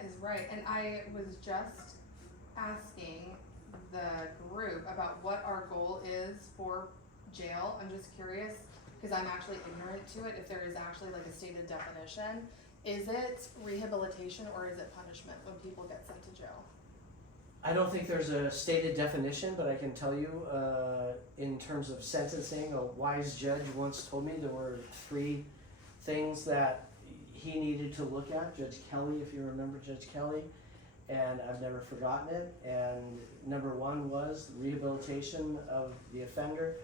That is right, and I was just asking the group about what our goal is for jail. I'm just curious, because I'm actually ignorant to it, if there is actually like a stated definition. Is it rehabilitation or is it punishment when people get sent to jail? I don't think there's a stated definition, but I can tell you, in terms of sentencing, a wise judge once told me there were 3 things that he needed to look at. Judge Kelly, if you remember Judge Kelly, and I've never forgotten it. And number 1 was rehabilitation of the offender.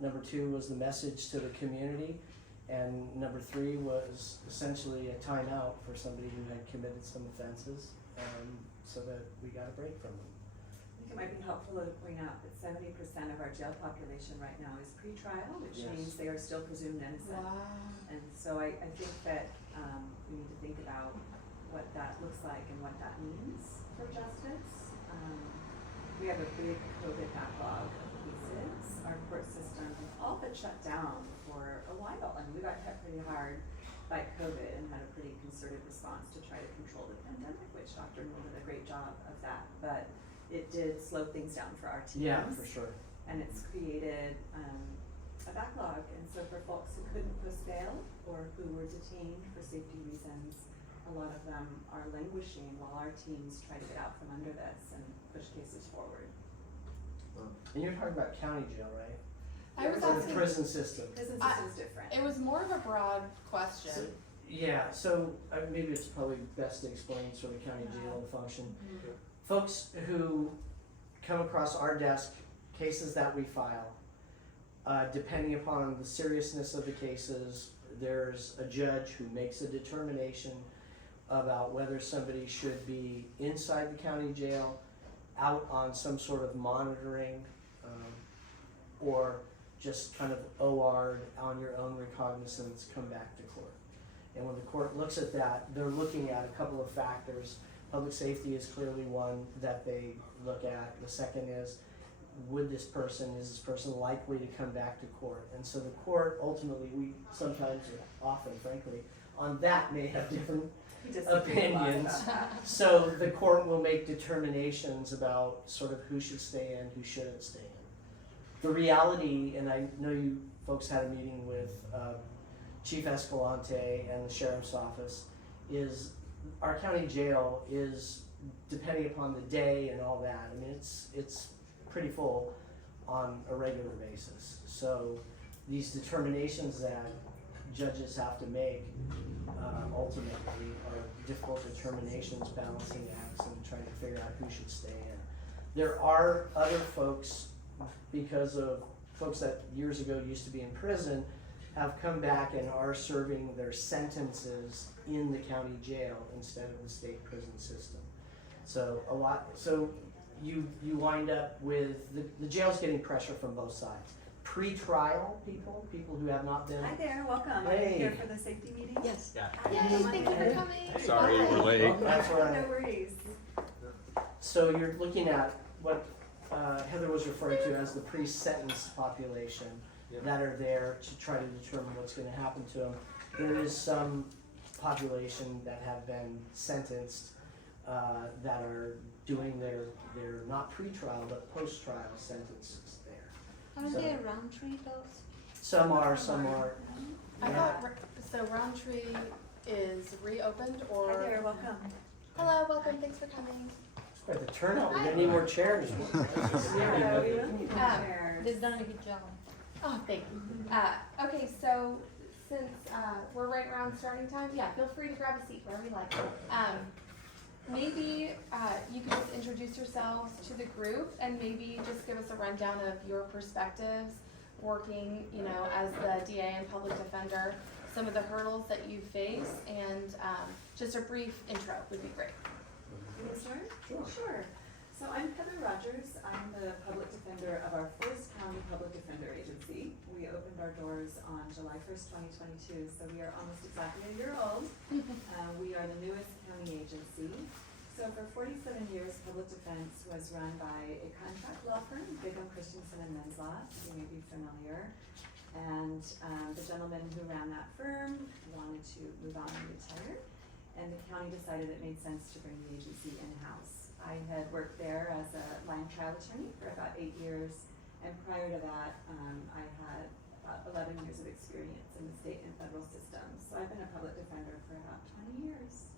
Number 2 was the message to the community. And number 3 was essentially a timeout for somebody who had committed some offenses, so that we got a break from them. I think it might be helpful to point out that 70% of our jail population right now is pre-trial, which Yes. means they are still presumed innocent. Wow. And so I think that we need to think about what that looks like and what that means for justice. We have a big COVID backlog of cases. Our court system has all but shut down for a while. I mean, we got hit pretty hard by COVID and had a pretty concerted response to try to control the pandemic, which Dr. Moore did a great job of that. But it did slow things down for our teams. Yeah, for sure. And it's created a backlog. And so for folks who couldn't post bail or who were detained for safety reasons, a lot of them are languishing while our teams try to get out from under this and push cases forward. And you're talking about county jail, right? I was Or the asking, prison system. Prison system's different. it was more of a broad question. So, yeah, so maybe it's probably best to explain sort of county jail and function. Mhm. Folks who come across our desk, cases that we file, depending upon the seriousness of the cases, there's a judge who makes a determination about whether somebody should be inside the county jail, out on some sort of monitoring, or just kind of OR'd on your own recognizance, come back to court. And when the court looks at that, they're looking at a couple of factors. Public safety is clearly one that they look at. The second is, is this person likely to come back to court? And so the court ultimately, we sometimes, or often frankly, on that may have different opinions. So the court will make determinations about sort of who should stay in, who shouldn't stay in. The reality, and I know you folks had a meeting with Chief Escalante and the Sheriff's Office, is our county jail is, depending upon the day and all that, I mean, it's pretty full on a regular basis. So these determinations that judges have to make ultimately are difficult determinations, balancing acts, and trying to figure out who should stay in. There are other folks, because of folks that years ago used to be in prison, have come back and are serving their sentences in the county jail instead of the state prison system. So you wind up with, the jail's getting pressure from both sides. Pre-trial people who have not been. Hi there, welcome. Hey. Are you here for the safety meeting? Yes. Yeah. Yay, thank you for coming. Sorry we're late. That's what No worries. So you're looking at what Heather was referring to as the pre-sentence population that are there to try to determine what's going to happen to them. There is some population that have been sentenced that are doing their not pre-trial but post-trial sentences there. Are So- they Roundtree those? Some are, some aren't. I Yeah. thought, so Roundtree is reopened or? Hi there, welcome. Hello, welcome, thanks for coming. Quite the turnout. We don't need more chairs. Yeah, we will need more Um, chairs. They've done a good job. Oh, thank you. Okay, so since we're right around starting time, yeah, feel free to grab a seat wherever you like. Maybe you could just introduce yourselves to the group and maybe just give us a rundown of your perspectives working, as the DA and public defender, some of the hurdles that you face, and just a brief intro would be great. You want to start? Sure. So I'm Heather Rogers. I'm the public defender of our first county public defender agency. We opened our doors on July 1st, 2022, so we are almost exactly a year old. We are the newest county agency. So for 47 years, public defense was run by a contract law firm, Bigham Christensen and Menslaw, you may be familiar. And the gentleman who ran that firm wanted to move on and retire. and the county decided it made sense to bring the agency in-house. I had worked there as a line trial attorney for about 8 years, and prior to that, I had about 11 years of experience in the state and federal systems. So I've been a public defender for about 20 years.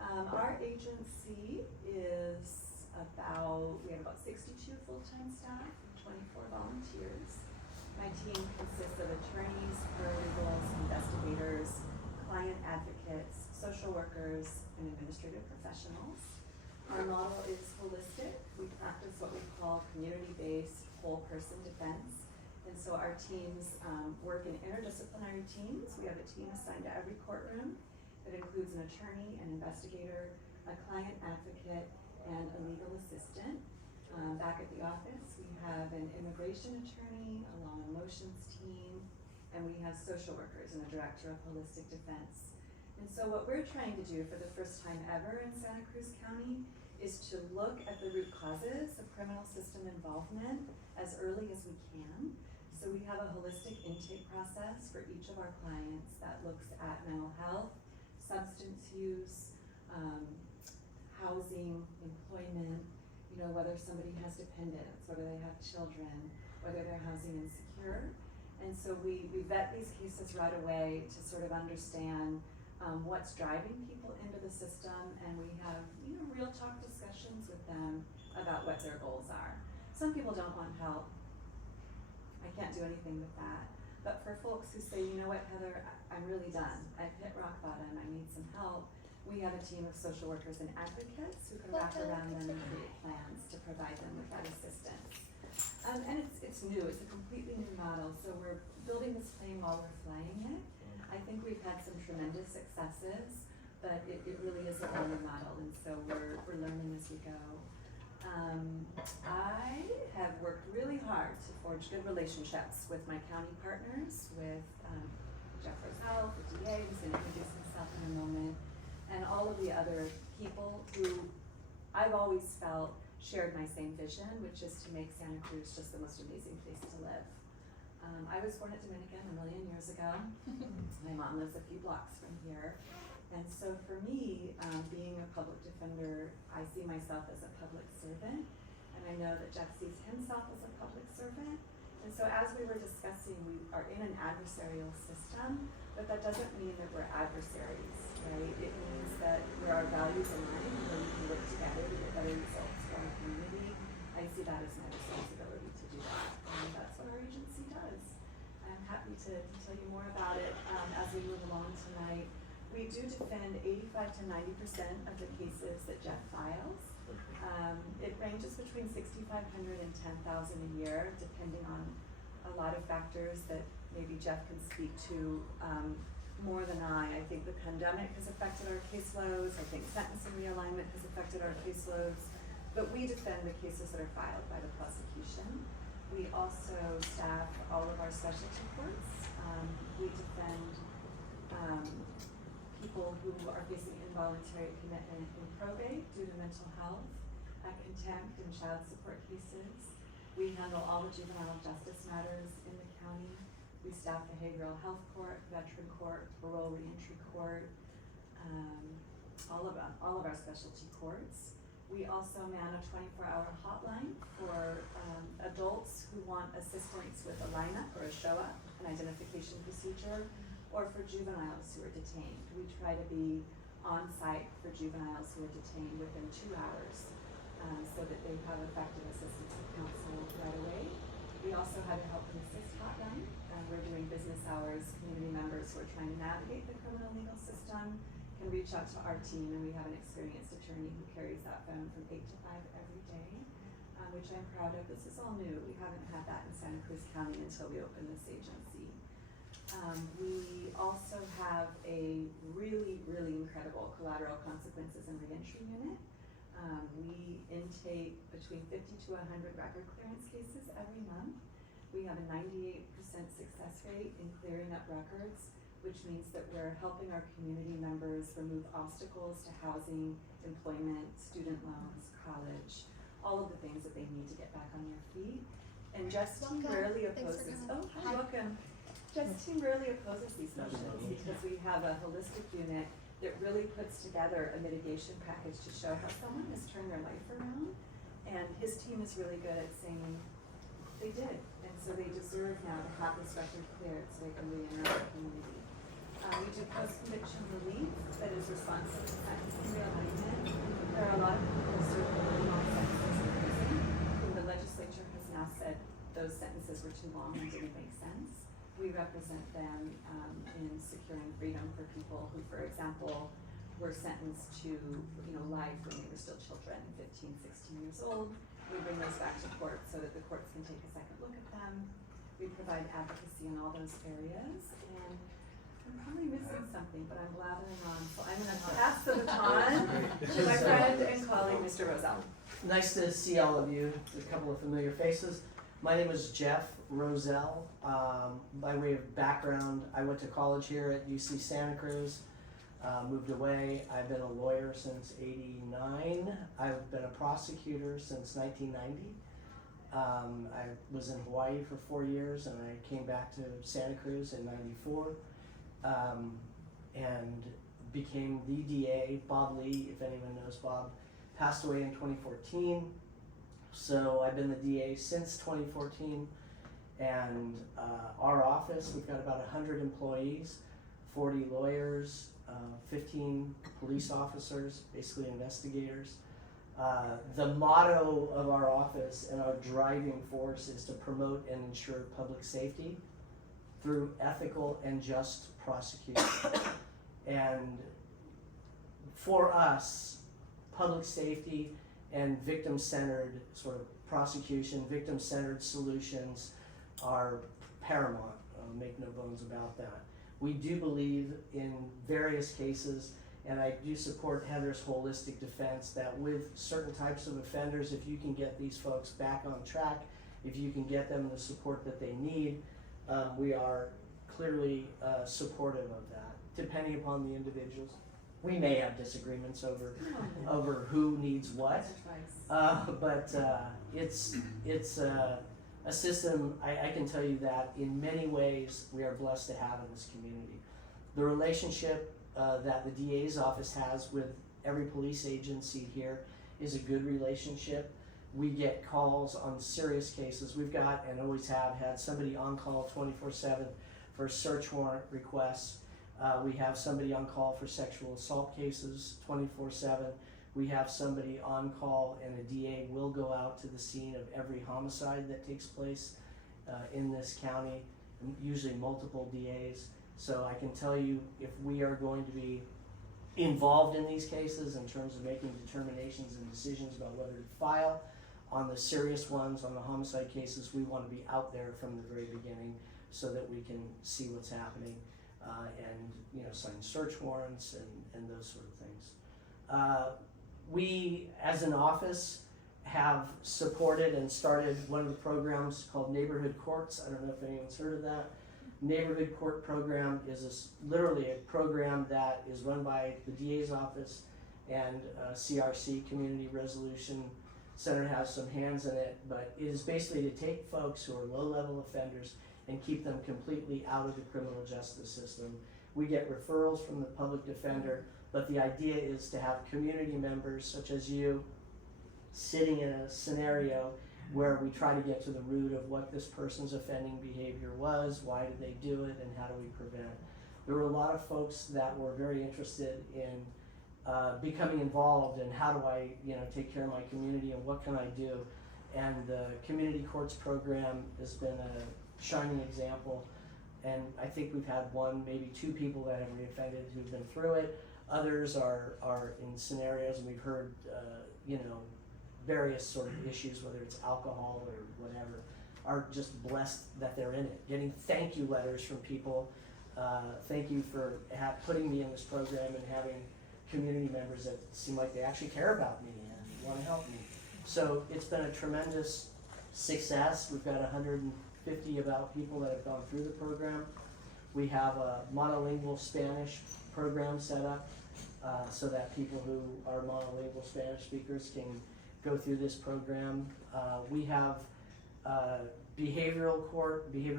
Our agency is we have about 62 full-time staff and 24 volunteers. My team consists of attorneys, paralegals, investigators, client advocates, social workers, and administrative professionals. Our model is holistic. We practice what we call community-based whole person defense. And so our teams work in interdisciplinary teams. We have a team assigned to every courtroom that includes an attorney, an investigator, a client advocate, and a legal assistant. Back at the office, we have an immigration attorney, a law and motions team, and we have social workers and a director of holistic defense. And so what we're trying to do for the first time ever in Santa Cruz County is to look at the root causes of criminal system involvement as early as we can. So we have a holistic intake process for each of our clients that looks at mental health, substance use, housing, employment, whether somebody has dependents, whether they have children, whether they're housing insecure. And so we vet these cases right away to sort of understand what's driving people into the system, and we have real talk discussions with them about what their goals are. Some people don't want help. I can't do anything with that. But for folks who say, you know what, Heather, I'm really done. I've hit rock bottom. I need some help. We have a team of social workers and advocates who can wrap around them and create plans to provide them with that assistance. And it's new. It's a completely new model. So we're building this plane while we're flying it. I think we've had some tremendous successes, but it really is a whole new model, and so we're learning as we go. I have worked really hard to forge good relationships with my county partners, with Jeff Rosell, the DA, who's going to introduce himself in a moment, and all of the other people who I've always felt shared my same vision, which is to make Santa Cruz just the most amazing place to live. I was born at Dominican a million years ago. My mom lives a few blocks from here. And so for me, being a public defender, I see myself as a public servant. And I know that Jeff sees himself as a public servant. And so as we were discussing, we are in an adversarial system, but that doesn't mean that we're adversaries, right? It means that where our values align, where we can work together to get better results for our community. I see that as my responsibility to do that. And that's what our agency does. I'm happy to tell you more about it as we move along tonight. We do defend 85 to 90% of the cases that Jeff files. It ranges between 6,500 and 10,000 a year, depending on a lot of factors that maybe Jeff can speak to more than I. I think the pandemic has affected our caseloads. I think sentencing realignment has affected our caseloads. But we defend the cases that are filed by the prosecution. We also staff all of our specialty courts. We defend people who are facing involuntary commitment in probate due to mental health, contempt, and child support cases. We handle all the juvenile justice matters in the county. We staff behavioral health court, veteran court, parole reentry court, all of our specialty courts. We also man a 24-hour hotline for adults who want assistance with a lineup or a show-up, an identification procedure, or for juveniles who are detained. We try to be on site for juveniles who are detained within 2 hours so that they have effective assistance and counsel right away. We also have a help and assist hotline. We're doing business hours. Community members who are trying to navigate the criminal legal system can reach out to our team, and we have an experienced attorney who carries that phone from 8 to 5 every day, which I'm proud of. This is all new. We haven't had that in Santa Cruz County until we opened this agency. We also have a really, really incredible collateral consequences and reentry unit. We intake between 50 to 100 record clearance cases every month. We have a 98% success rate in clearing up records, which means that we're helping our community members remove obstacles to housing, employment, student loans, college, all of the things that they need to get back on their feet. And Jeff's team rarely opposes. Oh, hi, welcome. Jeff's team rarely opposes these motions because we have a holistic unit that really puts together a mitigation package to show how someone has turned their life around. And his team is really good at saying, they did, and so they deserve now to have this record cleared so they can reenter the community. We do post-conviction relief that is responsive to sentencing realignment. There are a lot of people who serve really long sentences in prison, who the legislature has now said those sentences were too long and didn't make sense. We represent them in securing freedom for people who, for example, were sentenced to life when they were still children, 15, 16 years old. We bring those back to court so that the courts can take a second look at them. We provide advocacy in all those areas, and I'm probably missing something, but I'm blathering on, so I'm going to pass the baton to my friend and colleague, Mr. Rosell. Nice to see all of you, a couple of familiar faces. My name is Jeff Rosell. By way of background, I went to college here at UC Santa Cruz, moved away. I've been a lawyer since '89. I've been a prosecutor since 1990. I was in Hawaii for 4 years, and I came back to Santa Cruz in '94, and became the DA. Bob Lee, if anyone knows Bob, passed away in 2014. So I've been the DA since 2014, and our office, we've got about 100 employees, 40 lawyers, 15 police officers, basically investigators. The motto of our office and our driving force is to promote and ensure public safety through ethical and just prosecution. And for us, public safety and victim-centered sort of prosecution, victim-centered solutions are paramount, make no bones about that. We do believe in various cases, and I do support Heather's holistic defense, that with certain types of offenders, if you can get these folks back on track, if you can get them the support that they need, we are clearly supportive of that, depending upon the individuals. We may have disagreements over who needs what, but it's a system. I can tell you that in many ways we are blessed to have in this community. The relationship that the DA's office has with every police agency here is a good relationship. We get calls on serious cases. We've got, and always have had, somebody on call 24/7 for search warrant requests. We have somebody on call for sexual assault cases 24/7. We have somebody on call, and a DA will go out to the scene of every homicide that takes place in this county, usually multiple DAs. So I can tell you, if we are going to be involved in these cases in terms of making determinations and decisions about whether to file, on the serious ones, on the homicide cases, we want to be out there from the very beginning so that we can see what's happening. And sign search warrants and those sort of things. We, as an office, have supported and started one of the programs called Neighborhood Courts. I don't know if anyone's heard of that. Neighborhood Court program is literally a program that is run by the DA's office, and CRC, Community Resolution Center, has some hands in it, but it is basically to take folks who are low-level offenders and keep them completely out of the criminal justice system. We get referrals from the public defender, but the idea is to have community members such as you sitting in a scenario where we try to get to the root of what this person's offending behavior was, why did they do it, and how do we prevent it. There were a lot of folks that were very interested in becoming involved, and how do I take care of my community, and what can I do. And the Community Courts program has been a shining example, and I think we've had one, maybe two people that have reoffended who've been through it. Others are in scenarios, and we've heard various sort of issues, whether it's alcohol or whatever, are just blessed that they're in it. Getting thank you letters from people, thank you for putting me in this program, and having community members that seem like they actually care about me and want to help me. So it's been a tremendous success. We've got 150 about people that have gone through the program. We have a monolingual Spanish program set up so that people who are monolingual Spanish speakers can go through this program. We have behavioral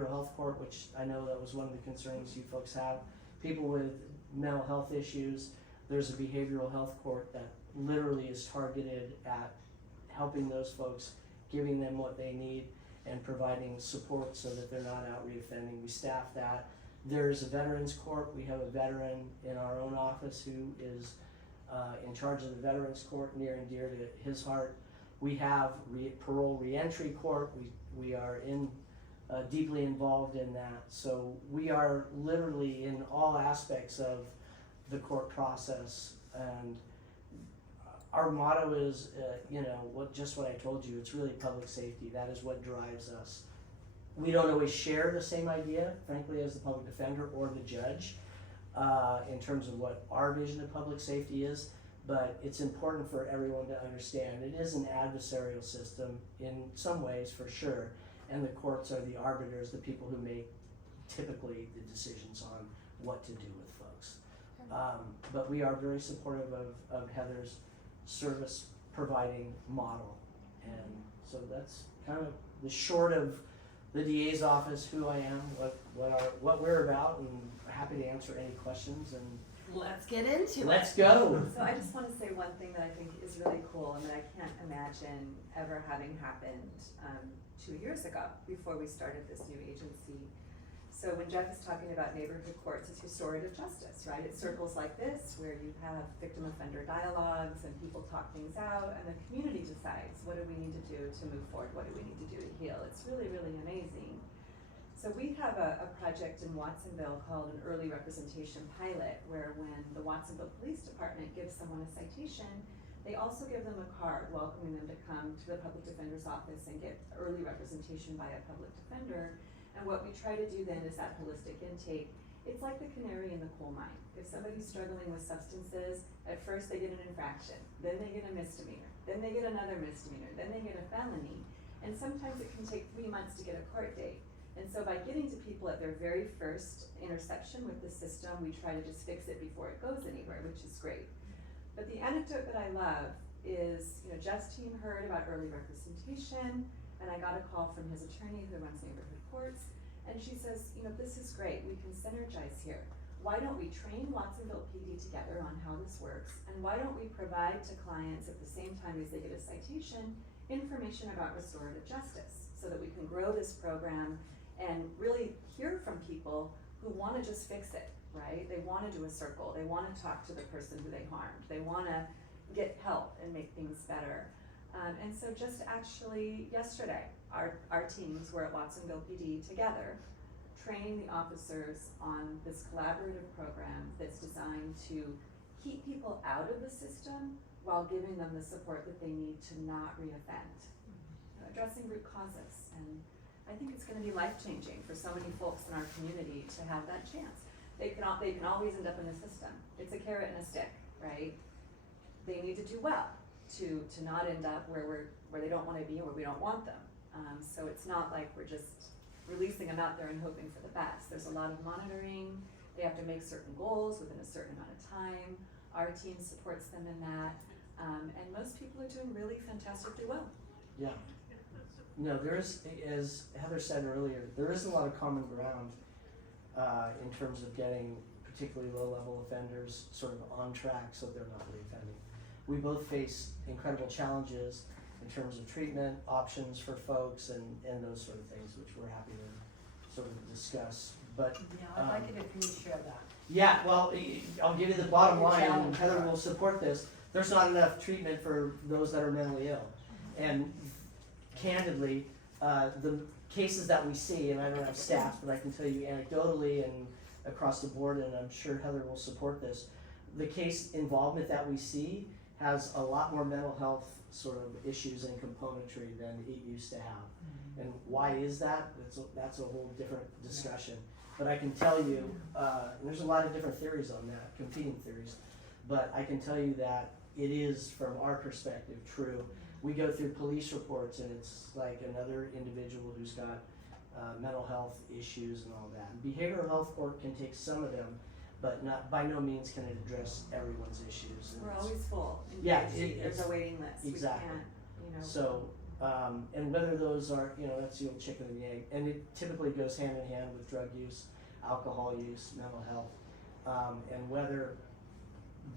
health court, which I know that was one of the concerns you folks have. People with mental health issues, There's a behavioral health court that literally is targeted at helping those folks, giving them what they need, and providing support so that they're not out reoffending. We staff that. There's a veterans court. We have a veteran in our own office who is in charge of the veterans court, near and dear to his heart. We have parole reentry court. We are deeply involved in that. So we are literally in all aspects of the court process, and our motto is, just what I told you. It's really public safety. That is what drives us. We don't always share the same idea, frankly, as the public defender or the judge, in terms of what our vision of public safety is, but it's important for everyone to understand it is an adversarial system in some ways, for sure, and the courts are the arbiters, the people who make typically the decisions on what to do with folks. But we are very supportive of Heather's service providing model, and so that's kind of the short of the DA's office, who I am, what we're about, and happy to answer any questions. And let's get into it. Let's go. So I just want to say one thing that I think is really cool and that I can't imagine ever having happened 2 years ago before we started this new agency. So when Jeff is talking about neighborhood courts, it's restorative justice, right? It's circles like this where you have victim offender dialogues and people talk things out, and the community decides, what do we need to do to move forward? What do we need to do to heal? It's really, really amazing. So we have a project in Watsonville called an early representation pilot, where when the Watsonville Police Department gives someone a citation, they also give them a card welcoming them to come to the public defender's office and get early representation by a public defender. And what we try to do then is that holistic intake. It's like the canary in the coal mine. If somebody's struggling with substances, at first they get an infraction, then they get a misdemeanor, then they get another misdemeanor, then they get a felony, and sometimes it can take 3 months to get a court date. And so by getting to people at their very first interception with the system, we try to just fix it before it goes anywhere, which is great. But the anecdote that I love is, Jeff's team heard about early representation, and I got a call from his attorney who runs neighborhood courts, and she says, this is great, we can synergize here. Why don't we train Watsonville PD together on how this works, and why don't we provide to clients at the same time as they get a citation, information about restorative justice, so that we can grow this program and really hear from people who wanna just fix it, right? They wanna do a circle, they wanna talk to the person who they harmed, they wanna get help and make things better. And so just actually yesterday, our teams were at Watsonville PD together, training the officers on this collaborative program that's designed to keep people out of the system while giving them the support that they need to not reoffend. Addressing root causes, and I think it's gonna be life-changing for so many folks in our community to have that chance. They can always end up in the system. It's a carrot and a stick, right? They need to do well to not end up where they don't wanna be or where we don't want them. So it's not like we're just releasing them out there and hoping for the best. There's a lot of monitoring. They have to make certain goals within a certain amount of time. Our team supports them in that. And most people are doing really fantastically well. Yeah. No, there is, as Heather said earlier, there is a lot of common ground in terms of getting particularly low-level offenders sort of on track so they're not reoffending. We both face incredible challenges in terms of treatment options for folks and those sort of things, which we're happy to sort of discuss. But Yeah, I'd like it if you share that. yeah, well, I'll give you the bottom line, and Challenge. Heather will support this. There's not enough treatment for those that are mentally ill. And candidly, the cases that we see, and I don't have stats, but I can tell you anecdotally and across the board, and I'm sure Heather will support this, the case involvement that we see has a lot more mental health sort of issues and componentry than it used to have. And why is that? That's a whole different discussion. But I can tell you, and there's a lot of different theories on that, competing theories, but I can tell you that it is, from our perspective, true. We go through police reports and it's like another individual who's got mental health issues and all that. And behavioral health court can take some of them, but not, by no means can it address everyone's issues. And We're it's- always full. Yeah, There's a waiting list. exactly. We can't, So, and whether those are, that's the old chicken and the egg, and it typically goes hand in hand with drug use, alcohol use, mental health, and whether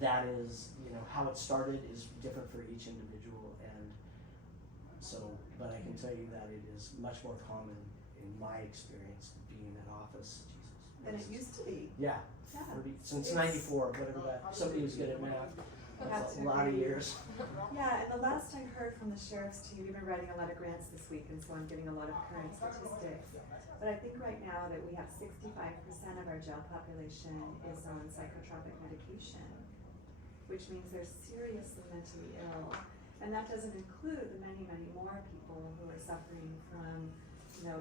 that is, how it started is different for each individual, and so, but I can tell you that it is much more common in my experience being in that office. Than it used to be. Yeah, Yeah. since It's- '94, whatever that, somebody who's good at math, that's a lot of years. Yeah, and the last I heard from the sheriff's team, we've been writing a lot of grants this week, and so I'm getting a lot of current statistics. But I think right now that we have 65% of our jail population is on psychotropic medication, which means they're seriously mentally ill. And that doesn't include the many, many more people who are suffering from,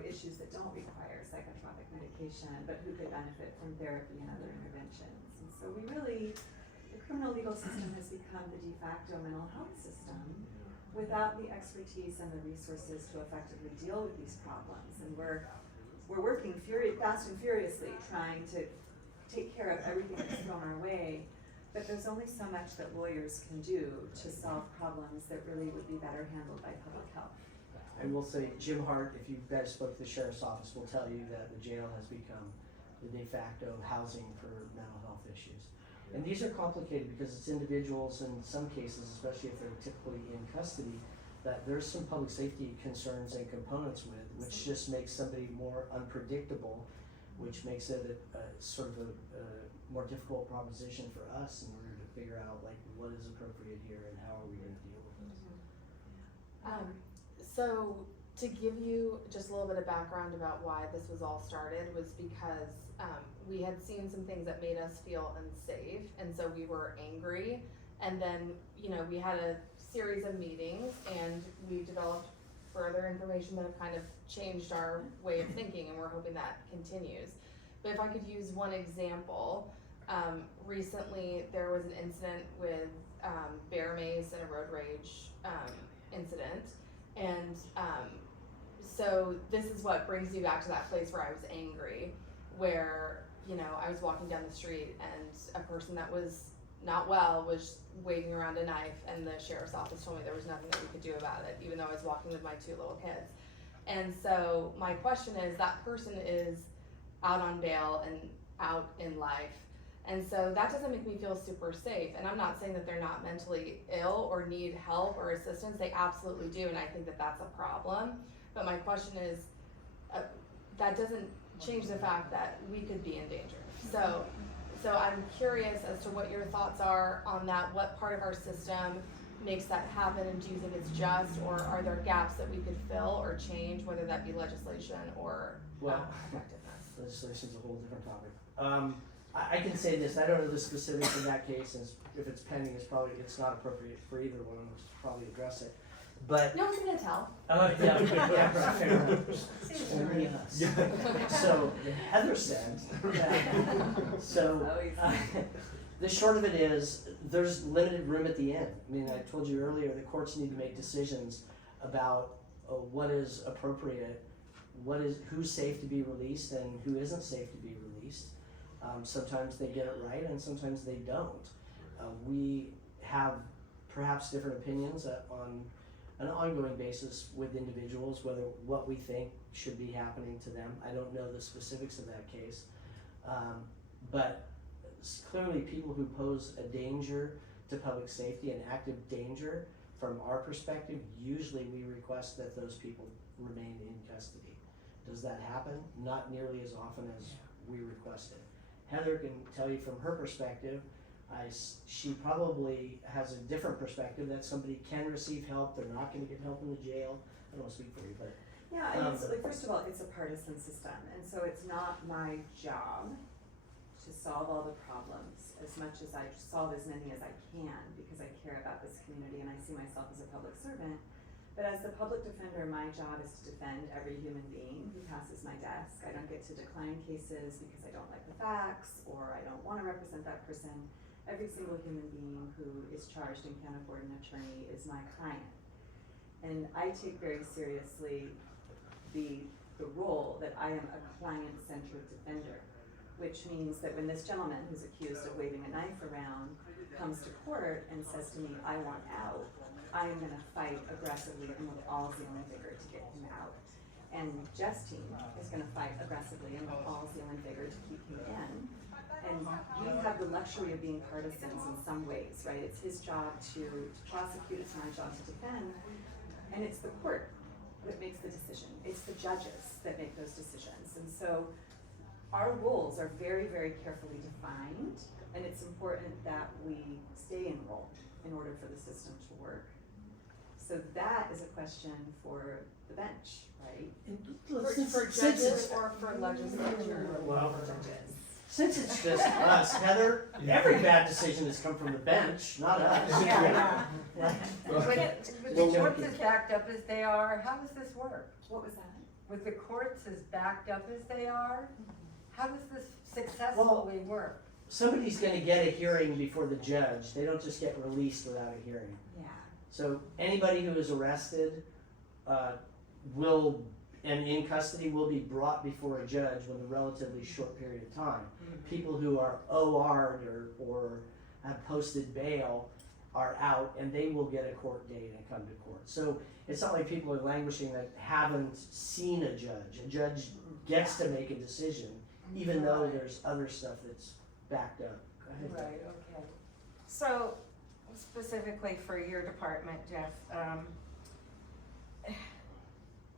issues that don't require psychotropic medication, but who could benefit from therapy and other interventions. And so the criminal legal system has become the de facto mental health system without the expertise and the resources to effectively deal with these problems. And we're working fast and furiously trying to take care of everything that's thrown our way, but there's only so much that lawyers can do to solve problems that really would be better handled by public health. I will say, Jim Hart, if you guys spoke to the sheriff's office, will tell you that the jail has become the de facto housing for mental health issues. And these are complicated because it's individuals in some cases, especially if they're typically in custody, that there's some public safety concerns and components with, which just makes somebody more unpredictable, which makes it a sort of a more difficult proposition for us in order to figure out what is appropriate here and how are we going to deal with this. So to give you just a little bit of background about why this was all started was because we had seen some things that made us feel unsafe, and so we were angry, and then we had a series of meetings and we developed further information that have kind of changed our way of thinking, and we're hoping that continues. But if I could use one example, recently there was an incident with bear mace and a road rage incident. And so this is what brings you back to that place where I was angry, where, I was walking down the street and a person that was not well was waving around a knife, and the sheriff's office told me there was nothing that we could do about it, even though I was walking with my 2 little kids. And so my question is, that person is out on bail and out in life. And so that doesn't make me feel super safe. And I'm not saying that they're not mentally ill or need help or assistance. They absolutely do, and I think that that's a problem. But my question is, that doesn't change the fact that we could be in danger. So I'm curious as to what your thoughts are on that. What part of our system makes that happen, and do you think it's just, or are there gaps that we could fill or change, whether that be legislation or effectiveness? Legislation's a whole different topic. I can say this, I don't know the specifics of that case, and if it's pending, it's not appropriate for either one of us to probably address it. But No one's gonna tell. yeah, right, fair enough. Only us. So Heather said, the short of it is, there's limited room at the end. I mean, I told you earlier, the courts need to make decisions about what is appropriate, who's safe to be released and who isn't safe to be released. Sometimes they get it right and sometimes they don't. We have perhaps different opinions on an ongoing basis with individuals, what we think should be happening to them. I don't know the specifics of that case, but clearly people who pose a danger to public safety, an active danger from our perspective, usually we request that those people remain in custody. Does that happen? Not nearly as often as we request it. Heather can tell you from her perspective, she probably has a different perspective, that somebody can receive help, they're not going to get help in the jail. I don't want to speak for you, but Yeah, I mean, so first of all, it's a partisan system, and so it's not my job to solve all the problems as much as I solve as many as I can, because I care about this community and I see myself as a public servant. But as the public defender, my job is to defend every human being who passes my desk. I don't get to decline cases because I don't like the facts or I don't want to represent that person. Every single human being who is charged and can't afford an attorney is my client. And I take very seriously the role that I am a client-centered defender, which means that when this gentleman who's accused of waving a knife around comes to court and says to me, I want out, I am going to fight aggressively and with all zeal and vigor to get him out. And Jeff's team is going to fight aggressively and with all zeal and vigor to keep him in. And we have the luxury of being partisans in some ways, right? It's his job to prosecute, it's my job to defend, and it's the court that makes the decision. It's the judges that make those decisions. And so our rules are very, very carefully defined, and it's important that we stay enrolled in order for the system to work. So that is a question for the bench, right? For judges or for legislature? Well, For judges. since it's just us, Heather, every bad decision has come from the bench, not us. Yeah. Like, With Well, the courts as backed up as they are, how does this work? What was that? With the courts as backed up as they are, how does this successfully work? somebody's gonna get a hearing before the judge, they don't just get released without a hearing. Yeah. So anybody who is arrested, will, and in custody, will be brought before a judge with a relatively short period of time. People who are OR'd or have posted bail are out, and they will get a court date and come to court. So it's not like people are languishing that haven't seen a judge. A judge gets to make a decision, even though Right. there's other stuff that's backed up. Go ahead. Right, okay. So, specifically for your department, Jeff,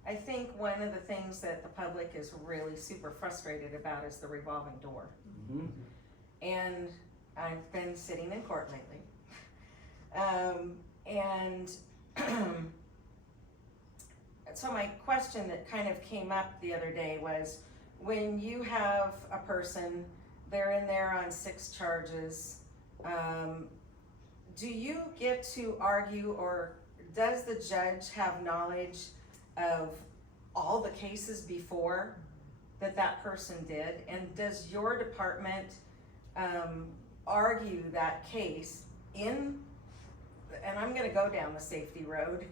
I think one of the things that the public is really super frustrated about is the revolving door. Mhm. And I've been sitting in court lately. And so my question that kind of came up the other day was, when you have a person, they're in there on 6 charges, do you get to argue, or does the judge have knowledge of all the cases before that person did? And does your department argue that case in, and I'm gonna go down the safety road,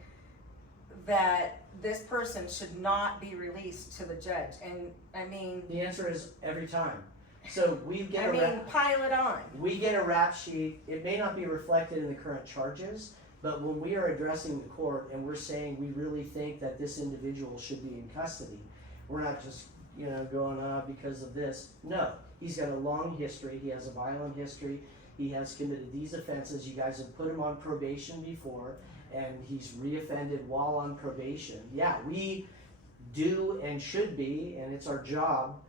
that this person should not be released to the judge? And I mean, The answer is every time. So we get pile it on. we get a rap sheet. It may not be reflected in the current charges, but when we are addressing the court and we're saying we really think that this individual should be in custody, we're not just, going because of this. No, he's got a long history. He has a violent history. He has committed these offenses. You guys have put him on probation before, and he's reoffended while on probation. Yeah, we do and should be, and it's our job,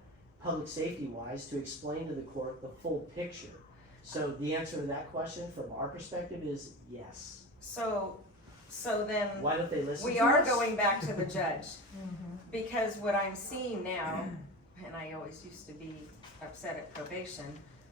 public safety wise, to explain to the court the full picture. So the answer to that question from our perspective is yes. So then Why don't they listen we to are us? going back to the judge. Because what I'm seeing now, and I always used to be upset at probation,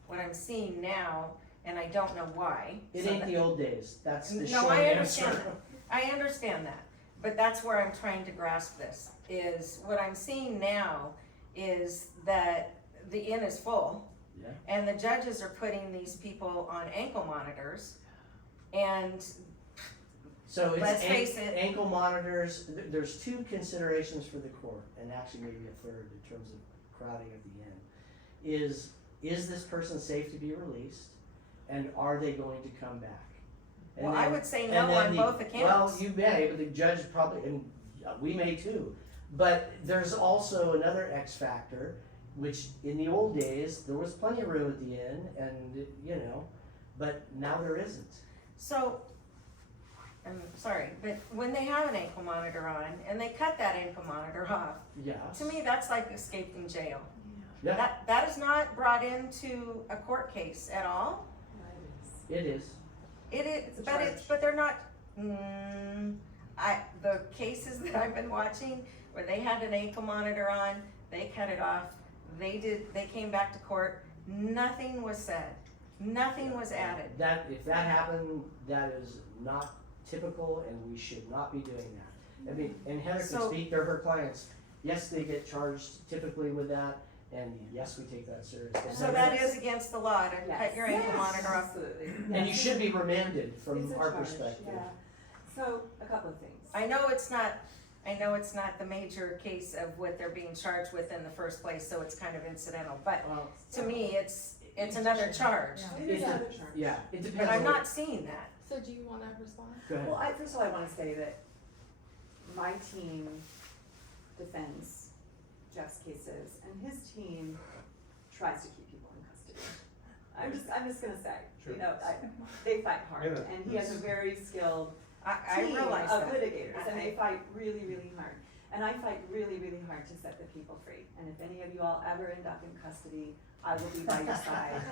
what I'm seeing now, and I don't know why. It so ain't that- the old days. That's the No, short I answer. understand that. I understand that, but that's where I'm trying to grasp this, is what I'm seeing now is that the inn is full. Yeah. And the judges are putting these people on ankle monitors, and So it's Let's face it. ankle monitors. There's 2 considerations for the court, and actually maybe a third in terms of crowding at the end. Is this person safe to be released, and are they going to come back? And well, I then- would say and no then on both accounts. Well, you may, but the judge probably, and we may too. But there's also another X factor, which in the old days, there was plenty of room at the inn, and but now there isn't. So, I'm sorry, but when they have an ankle monitor on and they cut that ankle monitor off, Yeah. to me, that's like escaping jail. Yeah, That is not brought into a court case at all. it is. It is, It's a but charge. but they're not, the cases that I've been watching, where they had an ankle monitor on, they cut it off, they came back to court, nothing was said, nothing was added. If that happened, that is not typical, and we should not be doing that. I mean, and Heather can So- speak, they're her clients. Yes, they get charged typically with that, and yes, we take that seriously. So that is against the law to cut your ankle monitor off. Absolutely. And you should be remanded It's from a our charge, perspective. yeah. So, a couple of things. I know it's not the major case of what they're being charged with in the first place, so it's kind of incidental, but Well, to me, it's another charge. It is It's a- another charge. yeah, it depends But on I'm what- not seeing that. So do you wanna respond? Go ahead. Well, first of all, I wanna say that my team defends Jeff's cases, and his team tries to keep people in custody. I'm just gonna say, Sure. you know, they fight hard, Yeah, and he has a very skilled I team realize of that. litigators, and I- they fight really, really hard. And I fight really, really hard to set the people free. And if any of you all ever end up in custody, I will be by your side,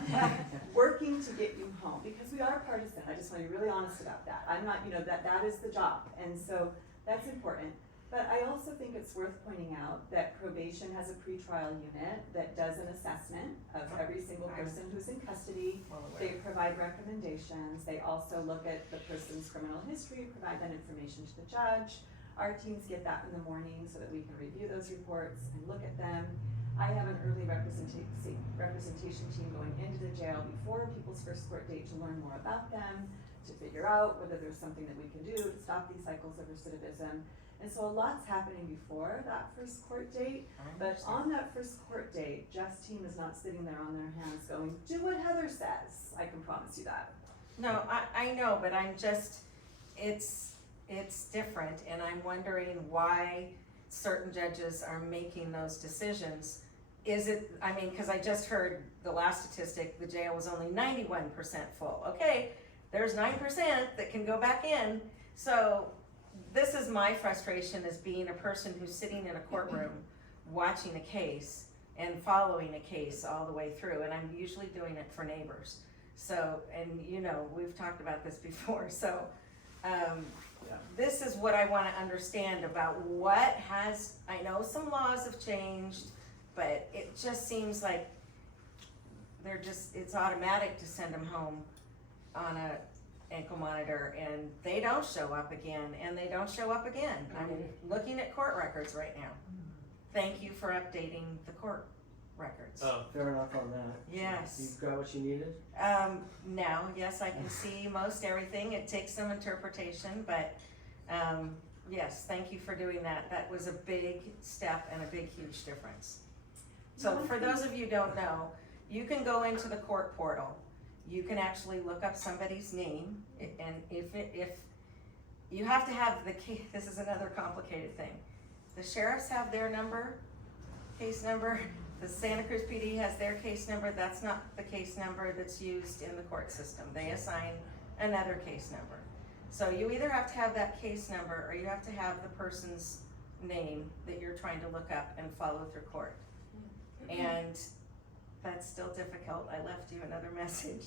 working to get you home, because we are partisan. I just want to be really honest about that. I'm not, you know, that is the job, and so that's important. But I also think it's worth pointing out that probation has a pretrial unit that does an assessment of every single person who's in custody. Well aware. They provide recommendations. They also look at the person's criminal history, provide that information to the judge. Our teams get that in the morning so that we can review those reports and look at them. I have an early representation team going into the jail before people's first court date to learn more about them, to figure out whether there's something that we can do to stop these cycles of recidivism. And so a lot's happening before that first court date, but on that first court date, Jeff's team is not sitting there on their hands going, do what Heather says. I can promise you that. No, I know, but I'm just, it's different, and I'm wondering why certain judges are making those decisions. Is it, I mean, cause I just heard the last statistic, the jail was only 91% full. Okay, there's 9% that can go back in. So this is my frustration as being a person who's sitting in a courtroom watching a case and following a case all the way through, and I'm usually doing it for neighbors. So, and you know, we've talked about this before, so this is what I wanna understand about what has, I know some laws have changed, but it just seems like they're just, it's automatic to send them home on a ankle monitor, and they don't show up again, and they don't show up again. I'm looking at court records right now. Thank you for updating the court records. Fair enough on that. Yes. You've got what you needed? Now, yes, I can see most everything. It takes some interpretation, but, yes, thank you for doing that. That was a big step and a big, huge difference. So for those of you who don't know, you can go into the court portal. You can actually look up somebody's name, and if you have to have the case, this is another complicated thing. The sheriffs have their number, case number, the Santa Cruz PD has their case number. That's not the case number that's used in the court system. They assign another case number. So you either have to have that case number, or you have to have the person's name that you're trying to look up and follow through court. And that's still difficult. I left you another message.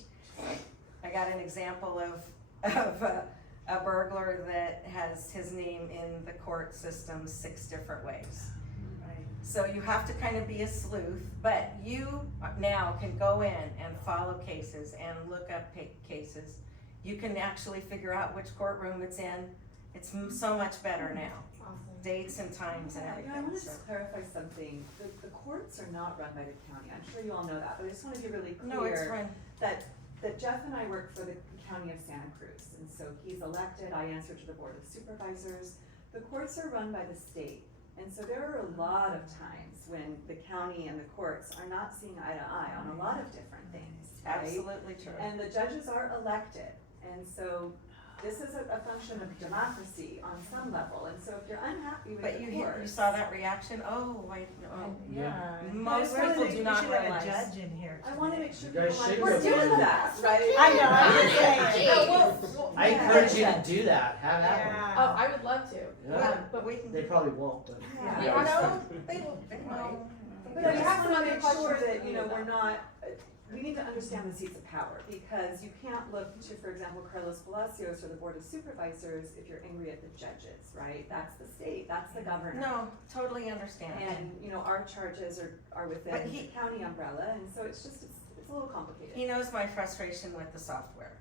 I got an example of a burglar that has his name in the court system 6 different ways. So you have to kind of be a sleuth, but you now can go in and follow cases and look up cases. You can actually figure out which courtroom it's in. It's so much better now. Awesome. Dates and times and I everything. want to So. just clarify something. The courts are not run by the county. I'm sure you all know that, but I just want to be really clear. No, it's fine. That Jeff and I work for the county of Santa Cruz, and so he's elected. I answer to the board of supervisors. The courts are run by the state, and so there are a lot of times when the county and the courts are not seeing eye to eye on a lot of different things, right? Absolutely true. And the judges are elected, and so this is a function of democracy on some level, and so if you're unhappy with But the you courts. saw that reaction? Oh, Yeah. Most I people think do we not should have realize. a judge in here I wanna today. make sure You guys people should we're go do doing that. that, right? I know, I'm just saying. No, I encourage you to do that, have at them. Oh, I would love to. Yeah. But we can. They probably won't, but. Yeah. Yeah, No, they will. They might. But I You just have some wanna other make sure questions that, you know, for me we're about not, we need to understand the seats of power, because you can't look to, for example, Carlos Palacios or the Board of Supervisors if you're angry at the judges, right? That's the state, that's the governor. No, totally understand. And, you know, our charges are within But the county umbrella, and so it's just, it's a little complicated. He knows my frustration with the software.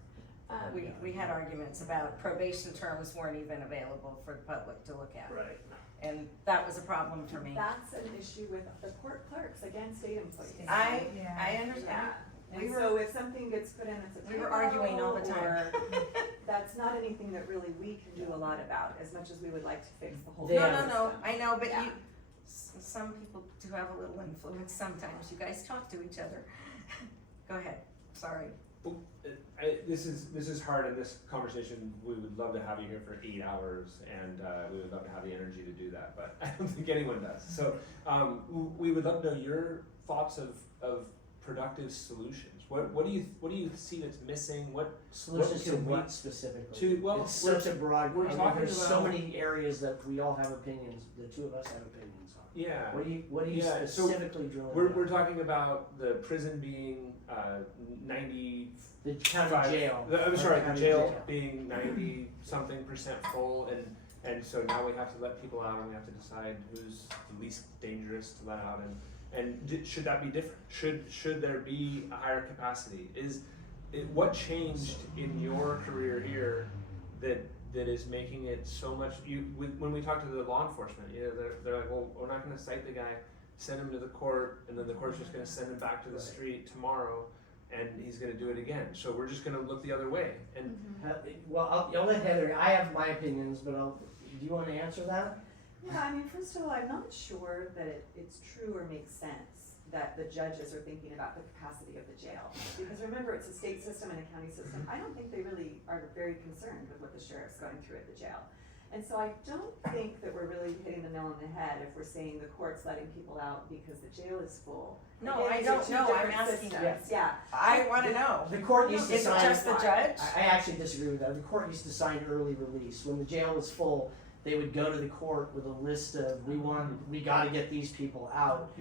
We had arguments about probation terms weren't even available for the public to look at. Right. And that was a problem for me. That's an issue with the court clerks, again, state employees. I Yeah. understand. Yeah, We and were- so if something gets put in, it's a We were typo, arguing all the time. or that's not anything that really we can do a lot about, as much as we would like to fix the whole They No, system. no, no, I know, but Yeah. you, some people do have a little influence sometimes. You guys talk to each other. Go ahead, sorry. This is hard, and this conversation, we would love to have you here for 8 hours, and we would love to have the energy to do that, but I don't think anyone does. So we would love to know your thoughts of productive solutions, What do you see that's missing? Solutions to can we- what specifically? well, It's such a broad, we're I mean, talking there's so about- many areas that we all have opinions, the two of us have opinions on. Yeah. What do you Yeah, so specifically drilling We're down? talking about the prison being 90. The county jail. I'm Or sorry, the county jail being 90-something% full, and so now we have to let people out, and we have to decide who's the least dangerous to let out, and should that be different? Should there be a higher capacity? What changed in your career here that is making it so much? When we talk to the law enforcement, they're like, well, we're not going to cite the guy, send him to the court, and then the court's just going to send him back to the street tomorrow, and he's going to do it again. So we're just going to look the other way. And Well, I'll let Heather, I have my opinions, but do you want to answer that? Yeah, I mean, first of all, I'm not sure that it's true or makes sense that the judges are thinking about the capacity of the jail. Because remember, it's a state system and a county system. I don't think they really are very concerned with what the sheriff's going through at the jail. And so I don't think that we're really hitting the nail on the head if we're saying the court's letting people out because the jail is full. No, Again, I these are don't two know. I'm different asking systems. you. Yeah. I wanna know. The court used to Is it sign. just the judge? I actually disagree with that. The court used to sign early release. When the jail was full, they would go to the court with a list of, we gotta get these people out.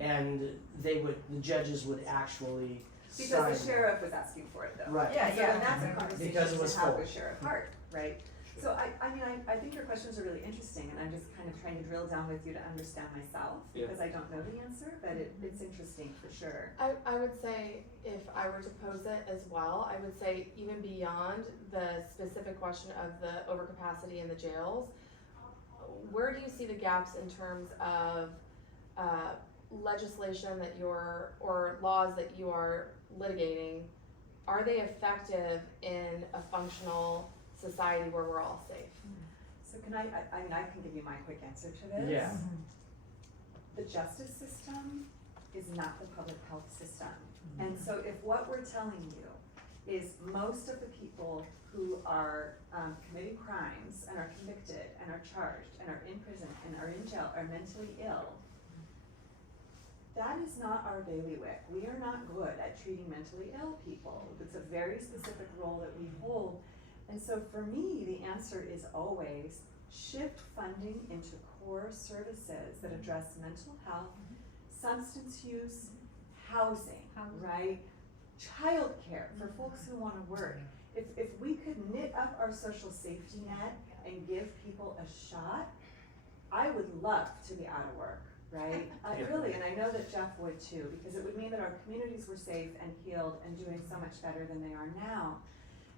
And the judges would actually sign. Because the sheriff was asking for it though. Right. Yeah, So yeah. and that's a conversation Because it was to have full. with Sheriff Hart, right? So I think your questions are really interesting, and I'm just kind of trying to drill down with you to understand myself, Yeah. because I don't know the answer, but it's interesting for sure. I would say if I were to pose it as well, I would say even beyond the specific question of the overcapacity in the jails, where do you see the gaps in terms of legislation that or laws that you are litigating? Are they effective in a functional society where we're all safe? So can I mean, I can give you my quick answer to this. Yeah. The justice system is not the public health system. And so if what we're telling you is most of the people who are committing crimes and are convicted and are charged and are in prison and are in jail are mentally ill, that is not our bailiwick. We are not good at treating mentally ill people. It's a very specific role that we hold. And so for me, the answer is always shift funding into core services that address mental health, substance use, housing, right? Childcare for folks who want to work. If we could knit up our social safety net and give people a shot, I would love to be out of work, right? Really, and I know that Jeff would too, because it would mean that our communities were safe and healed and doing so much better than they are now.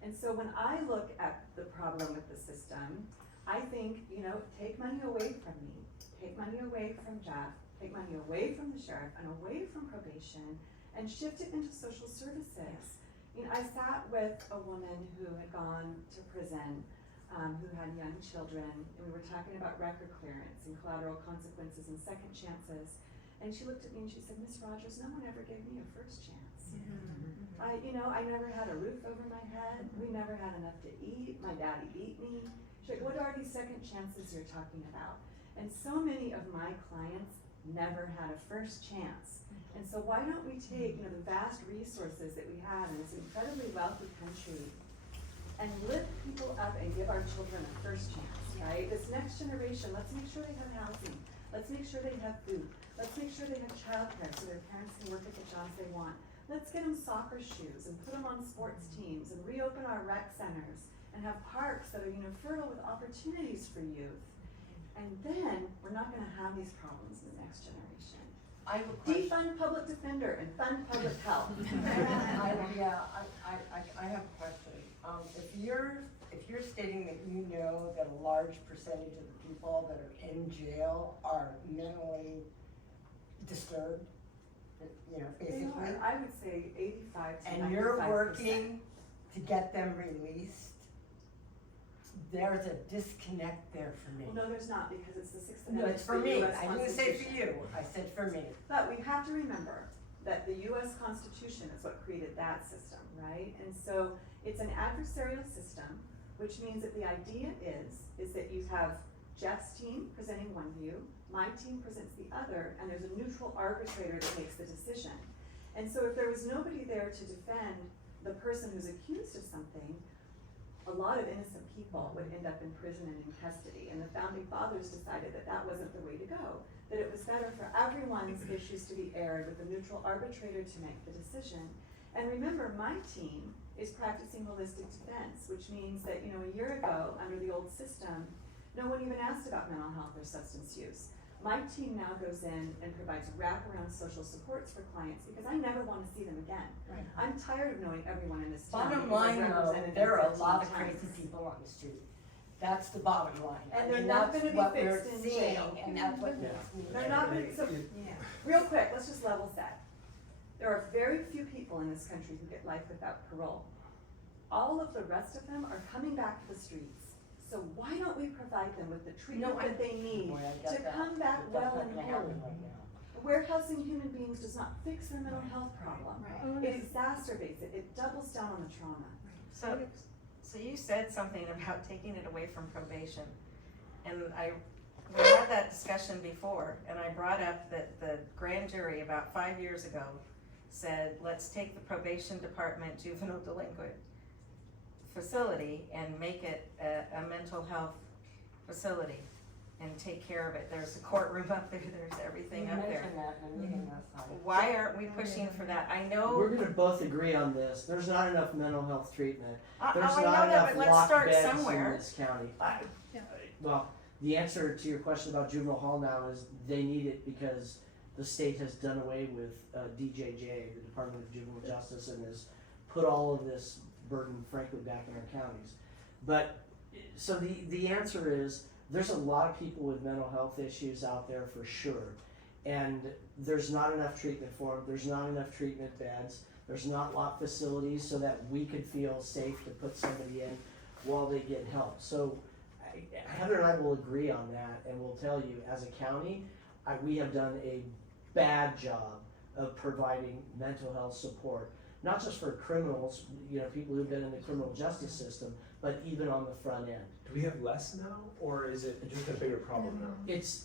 And so when I look at the problem with the system, I think, take money away from me, take money away from Jeff, take money away from the sheriff and away from probation, and shift it into social services. I sat with a woman who had gone to prison, who had young children, and we were talking about record clearance and collateral consequences and second chances. And she looked at me and she said, "Miss Rogers, no one ever gave me a first chance. I never had a roof over my head. We never had enough to eat. My daddy beat me." She's like, "What are these second chances you're talking about?" And so many of my clients never had a first chance. And so why don't we take, the vast resources that we have in this incredibly wealthy country and lift people up and give our children a first chance, right? This next generation, let's make sure they have housing. Let's make sure they have food. Let's make sure they have childcare so their parents can work at the jobs they want. Let's get them soccer shoes and put them on sports teams and reopen our rec centers and have parks that are, fertile with opportunities for youth. And then we're not gonna have these problems in the next generation. I have a question. Defund public defender and fund public health. I have a question. If you're stating that you know that a large percentage of the people that are in jail are mentally disturbed, basically, I would say 85 to 95%. and you're working to get them released, there's a disconnect there for me. Well, no, there's not, because it's the Sixth No, Amendment. it's for to the me. US I didn't say for Constitution. you. I said for me. But we have to remember that the US Constitution is what created that system, right? And so it's an adversarial system, which means that the idea is that you have Jeff's team presenting one view, my team presents the other, and there's a neutral arbitrator that makes the decision. And so if there was nobody there to defend the person who's accused of something, a lot of innocent people would end up in prison and in custody. And the founding fathers decided that that wasn't the way to go, that it was better for everyone's issues to be aired with a neutral arbitrator to make the decision. And remember, my team is practicing holistic defense, which means that, you know, a year ago, under the old system, no one even asked about mental health or substance use. My team now goes in and provides wraparound social supports for clients because I never want to see them again. Right. I'm tired of knowing everyone in this town. Bottom because I've line though, represented them there are a 15 lot of times. crazy people on the street. That's the bottom line. And I they're mean, not that's gonna be what we're fixed in seeing, jail. and that's what Yeah. makes me. They're not gonna, so, real quick, let's just level set. There are very few people in this country who get life without parole. All of the rest of them are coming back to the streets. So why don't we provide them with the treatment that they need Boy, I get to that, come back but that's well not and gonna whole? happen right now. Warehousing human beings does not fix their mental health problem. Right. It exacerbates it, it doubles down on the trauma. So you said something about taking it away from probation, and we had that discussion before, and I brought up that the grand jury about 5 years ago said, let's take the probation department juvenile delinquent facility and make it a mental health facility and take care of it. There's a courtroom up there, there's everything You up there. mentioned that in a meeting last night. Why aren't we pushing for that? I know, We're gonna both agree on this. There's not enough mental health treatment. I There's know not that, enough but let's locked start beds in somewhere. this county. Yeah. Well, the answer to your question about juvenile hall now is they need it because the state has done away with DJJ, the Department of Juvenile Justice, and has put all of this burden, frankly, back in our counties. But, so the answer is, there's a lot of people with mental health issues out there for sure. And there's not enough treatment for them, there's not enough treatment beds, there's not locked facilities so that we could feel safe to put somebody in while they get help. So Heather and I will agree on that, and we'll tell you, as a county, we have done a bad job of providing mental health support. Not just for criminals, you know, people who've been in the criminal justice system, but even on the front end. Do we have less now, or is it just a bigger problem now? It's,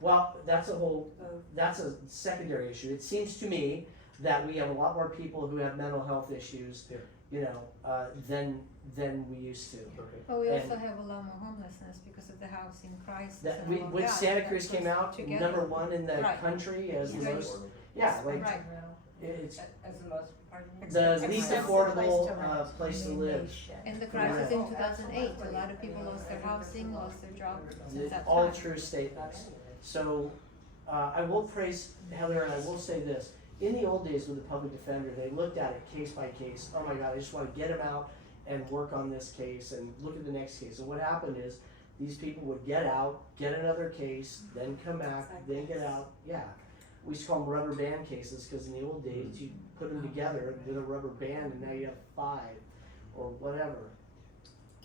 well, that's a secondary issue. It seems to me that we have a lot more people who have mental health issues, Yeah. you know, than we used to. Okay. But we also And- have a lot more homelessness because of the housing crisis. That and we, all of when that. Santa That Cruz came goes out, together. number one in the Right. country as the Right. most, yeah, like, Right. it's As the most, pardon me? the Expensive least place to affordable, rent. place to live. And the crisis Yeah. in 2008, a lot of people lost their housing, lost their job since that All time. true statements. So, I will praise Heather, and I will say this. In the old days with the public defender, they looked at it case by case. Oh my God, I just want to get him out and work on this case and look at the next case. And what happened is, these people would get out, get another case, then come back, then get out. Yeah. We used to call them rubber band cases, because in the old days, you put them together with a rubber band, and now you have 5 or whatever.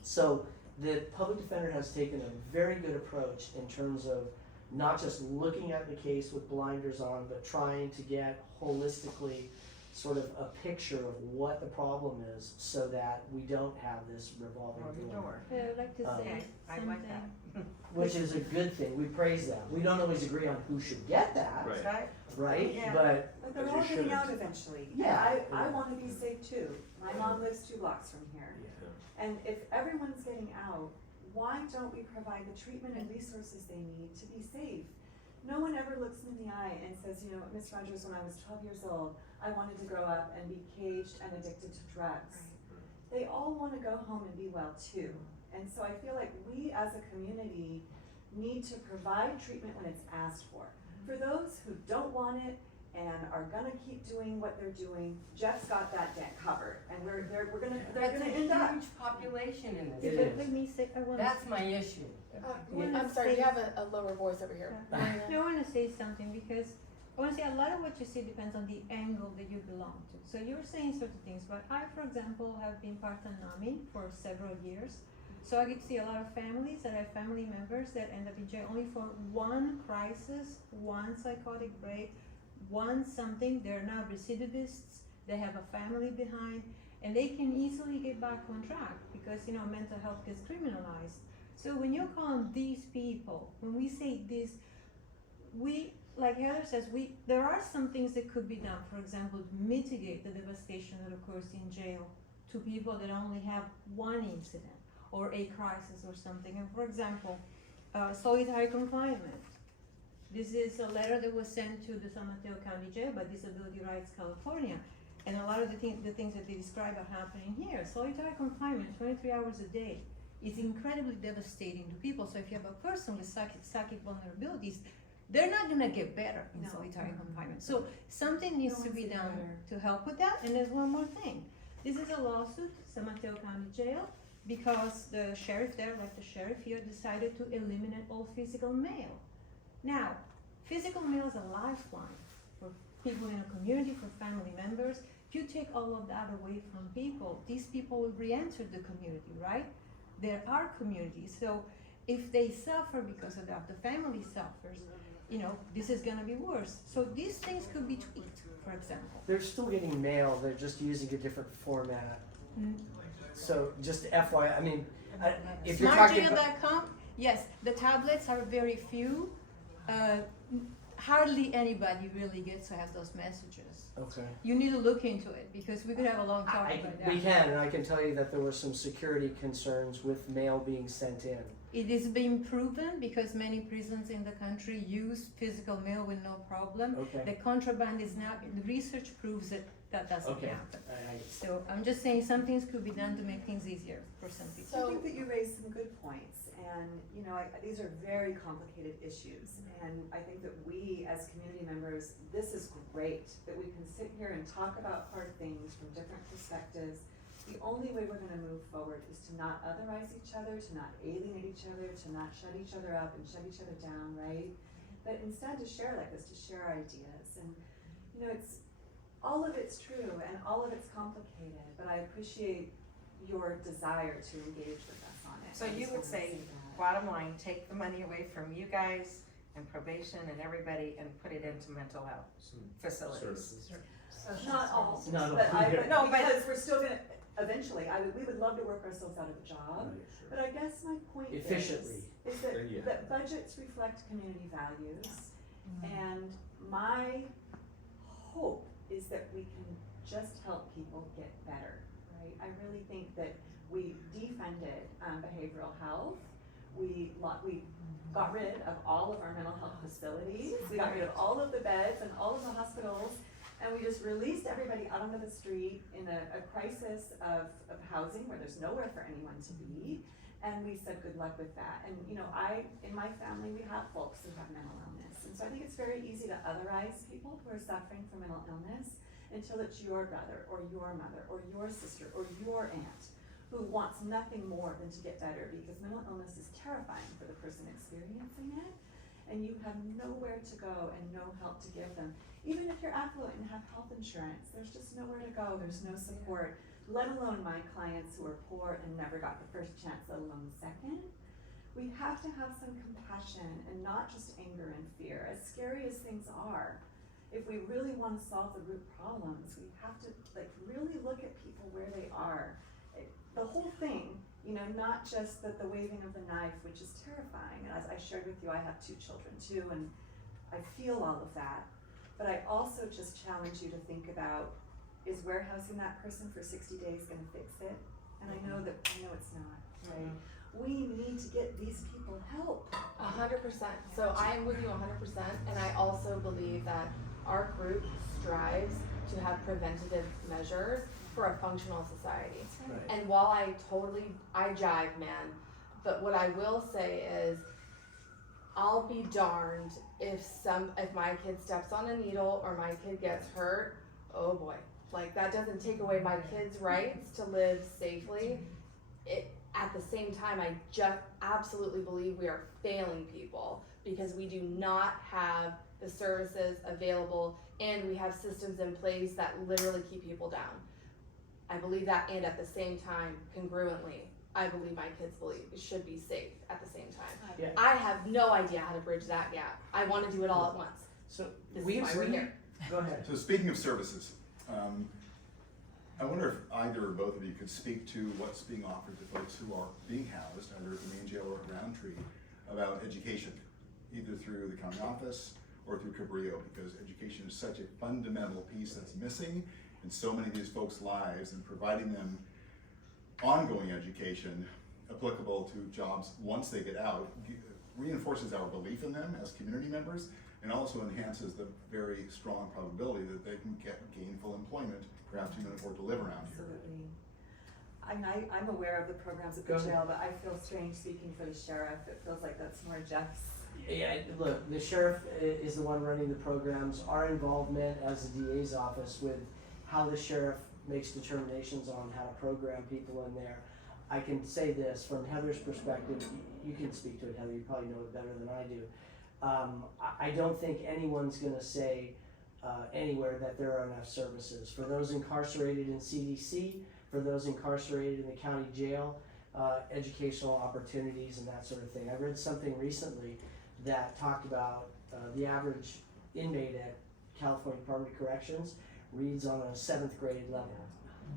So the public defender has taken a very good approach in terms of not just looking at the case with blinders on, but trying to get holistically sort of a picture of what the problem is, so that we don't have this revolving door. I would like to say Okay, I like something. that. Which is a good thing, we praise that. We don't always agree on who should get that, Right. Right? right? Yeah. But, But they're But all you getting shouldn't. out eventually. Yeah. I wanna be safe too. My mom lives 2 blocks from here. And if everyone's getting out, why don't we provide the treatment and resources they need to be safe? No one ever looks me in the eye and says, you know, Miss Rogers, when I was 12 years old, I wanted to grow up and be caged and addicted to drugs. They all wanna go home and be well too. And so I feel like we as a community need to provide treatment when it's asked for. For those who don't want it and are gonna keep doing what they're doing, Jeff's got that covered, and they're gonna end up. That's a huge population in this. It city. is. Let me say, I want That's my issue. I'm sorry, you have a lower voice over here. I want to say something because I want to say a lot of what you say depends on the angle that you belong to. So you're saying certain things, but I, for example, have been part-time NAMI for several years. So I get to see a lot of families that have family members that end up in jail only for one crisis, one psychotic break, one something. They're now recidivists, they have a family behind, and they can easily get back on track because, you know, mental health gets criminalized. So when you're calling these people, when we say this, like Heather says, there are some things that could be done. For example, to mitigate the devastation that occurs in jail to people that only have one incident or a crisis or something. And for example, solitary confinement. This is a letter that was sent to the San Mateo County Jail by Disability Rights California. And a lot of the things that they describe are happening here. Solitary confinement, 23 hours a day, is incredibly devastating to people. So if you have a person with psychic vulnerabilities, they're not gonna get better in solitary confinement. So something needs to be done to help with that. And there's one more thing. This is a lawsuit, San Mateo County Jail, because the sheriff there, like the sheriff here, decided to eliminate all physical mail. Now, physical mail is a lifeline for people in a community, for family members. If you take all of that away from people, these people will re-enter the community, right? There are communities, so if they suffer because of that, the family suffers, you know, this is gonna be worse. So these things could be tweaked, for example. They're still getting mail, they're just using a different format. Mm. So just FYI, I mean, if you're talking about, SmartJail.com, yes, the tablets are very few. Hardly anybody really gets to have those messages. okay. You need to look into it because we could have a long talk about that. We can, and I can tell you that there were some security concerns with mail being sent in. It is being proven because many prisons in the country use physical mail with no problem. Okay. The contraband is now, the research proves that doesn't Okay. happen. I- So I'm just saying some things could be done to make things easier for some people. I think that you raised some good points, and, you know, these are very complicated issues, and I think that we, as community members, this is great, that we can sit here and talk about hard things from different perspectives. The only way we're gonna move forward is to not otherize each other, to not alienate each other, to not shut each other up and shut each other down, right? But instead to share like this, to share ideas, and, you know, all of it's true and all of it's complicated, but I appreciate your desire to engage with us on it. So I you just would wanna say, that. bottom line, take the money away from you guys and probation and everybody and put it into mental health Some facilities. services. Not all, Not all. but No, but- because we're still gonna, eventually, we would love to work ourselves out of a job, Right, sure. but I guess my point Efficiently. is that, Yeah. that budgets reflect community values, and my hope is that we can just help people get better, right? I really think that we defunded behavioral health. We got rid of all of our mental health facilities. We got rid of all of the beds and all of the hospitals, and we just released everybody out onto the street in a crisis of housing where there's nowhere for anyone to be. And we said good luck with that. And, you know, in my family, we have folks who have mental illness. And so I think it's very easy to otherize people who are suffering from mental illness until it's your brother or your mother or your sister or your aunt who wants nothing more than to get better, because mental illness is terrifying for the person experiencing it. And you have nowhere to go and no help to give them. Even if you're affluent and have health insurance, there's just nowhere to go, there's no support. Let alone my clients who are poor and never got the first chance, let alone the second. We have to have some compassion and not just anger and fear, as scary as things are. If we really want to solve the root problems, we have to really look at people where they are. The whole thing, you know, not just the waving of the knife, which is terrifying. And as I shared with you, I have 2 children too, and I feel all of that. But I also just challenge you to think about, is warehousing that person for 60 days gonna fix it? And I know it's not, right? We need to get these people help. 100%. So I am with you 100%, and I also believe that our group strives to have preventative measures for a functional society. Right. And while I jive, man, but what I will say is, I'll be darned if my kid steps on a needle or my kid gets hurt. Oh boy, like that doesn't take away my kids' rights to live safely. At the same time, I just absolutely believe we are failing people because we do not have the services available and we have systems in place that literally keep people down. I believe that, and at the same time, congruently, I believe my kids should be safe at the same time. Yeah. I have no idea how to bridge that gap. I want to do it all at once. So This we, is why we're here. go ahead. So speaking of services, I wonder if either or both of you could speak to what's being offered to folks who are being housed either at the main jail or at Roundtree about education, either through the county office or through Cabrillo, because education is such a fundamental piece that's missing in so many of these folks' lives, and providing them ongoing education applicable to jobs once they get out reinforces our belief in them as community members, and also enhances the very strong probability that they can get gainful employment, perhaps even afford to live around here. Absolutely. I mean, I'm aware of the programs at Go the ahead. jail, but I feel strange speaking for the sheriff. It feels like that's more Jeff's. Yeah, look, the sheriff is the one running the programs. Our involvement as the DA's office with how the sheriff makes determinations on how to program people in there. I can say this, from Heather's perspective, you can speak to it, Heather, you probably know it better than I do. I don't think anyone's gonna say anywhere that there are enough services. For those incarcerated in CDC, for those incarcerated in the county jail, educational opportunities and that sort of thing. I read something recently that talked about the average inmate at California Department of Corrections reads on a 7th grade level.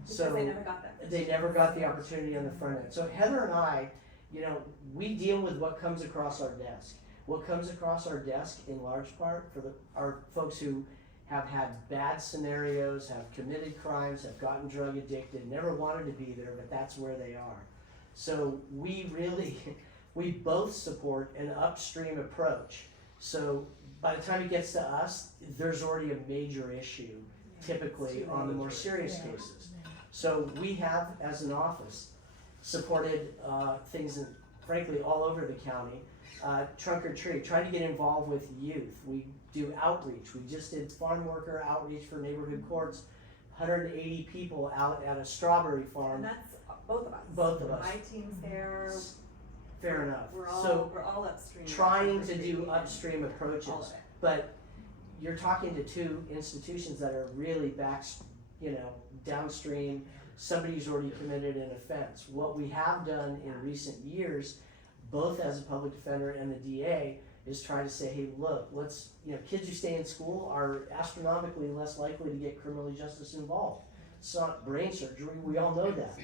Because So they never got that. they never got the opportunity on the front end. So Heather and I, you know, we deal with what comes across our desk. What comes across our desk in large part for our folks who have had bad scenarios, have committed crimes, have gotten drug addicted, never wanted to be there, but that's where they are. So we really, we both support an upstream approach. So by the time it gets to us, there's already a major issue, typically on the more serious cases. So we have, as an office, supported things, frankly, all over the county. Trunk or treat, trying to get involved with youth. We do outreach. We just did farm worker outreach for neighborhood courts. 180 people out at a strawberry farm. And that's both of us. Both of us. My team's there. Fair enough. We're So all upstream. trying to do upstream approaches, All of it. but you're talking to two institutions that are really downstream. Somebody's already committed an offense. What we have done in recent years, both as a public defender and the DA, is try to say, hey, look, kids who stay in school are astronomically less likely to get criminal justice involved. It's not brain surgery, we all know that.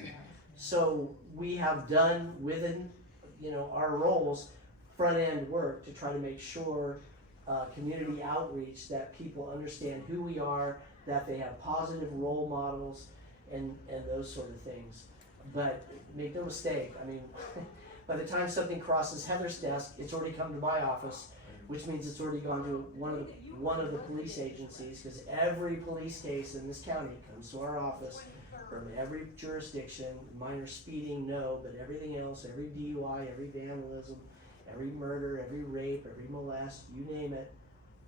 So we have done within, our roles, front end work to try to make sure community outreach, that people understand who we are, that they have positive role models and those sort of things. But make no mistake, I mean, by the time something crosses Heather's desk, it's already come to my office, which means it's already gone to one of the police agencies, because every police case in this county comes to our office from every jurisdiction. Minor speeding, no, but everything else, every DUI, every vandalism, every murder, every rape, every molest, you name it,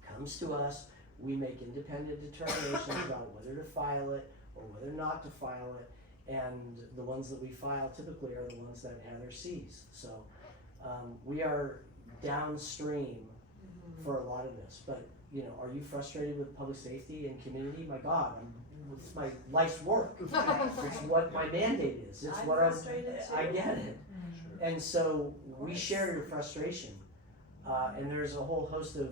comes to us. We make independent determinations about whether to file it or whether not to file it. And the ones that we file typically are the ones that Heather sees. So we are downstream for a lot of this. But are you frustrated with public safety and community? My God, it's my life's work. It's what my mandate is. It's I'm what frustrated too. I get it. And so we share your frustration. And there's a whole host of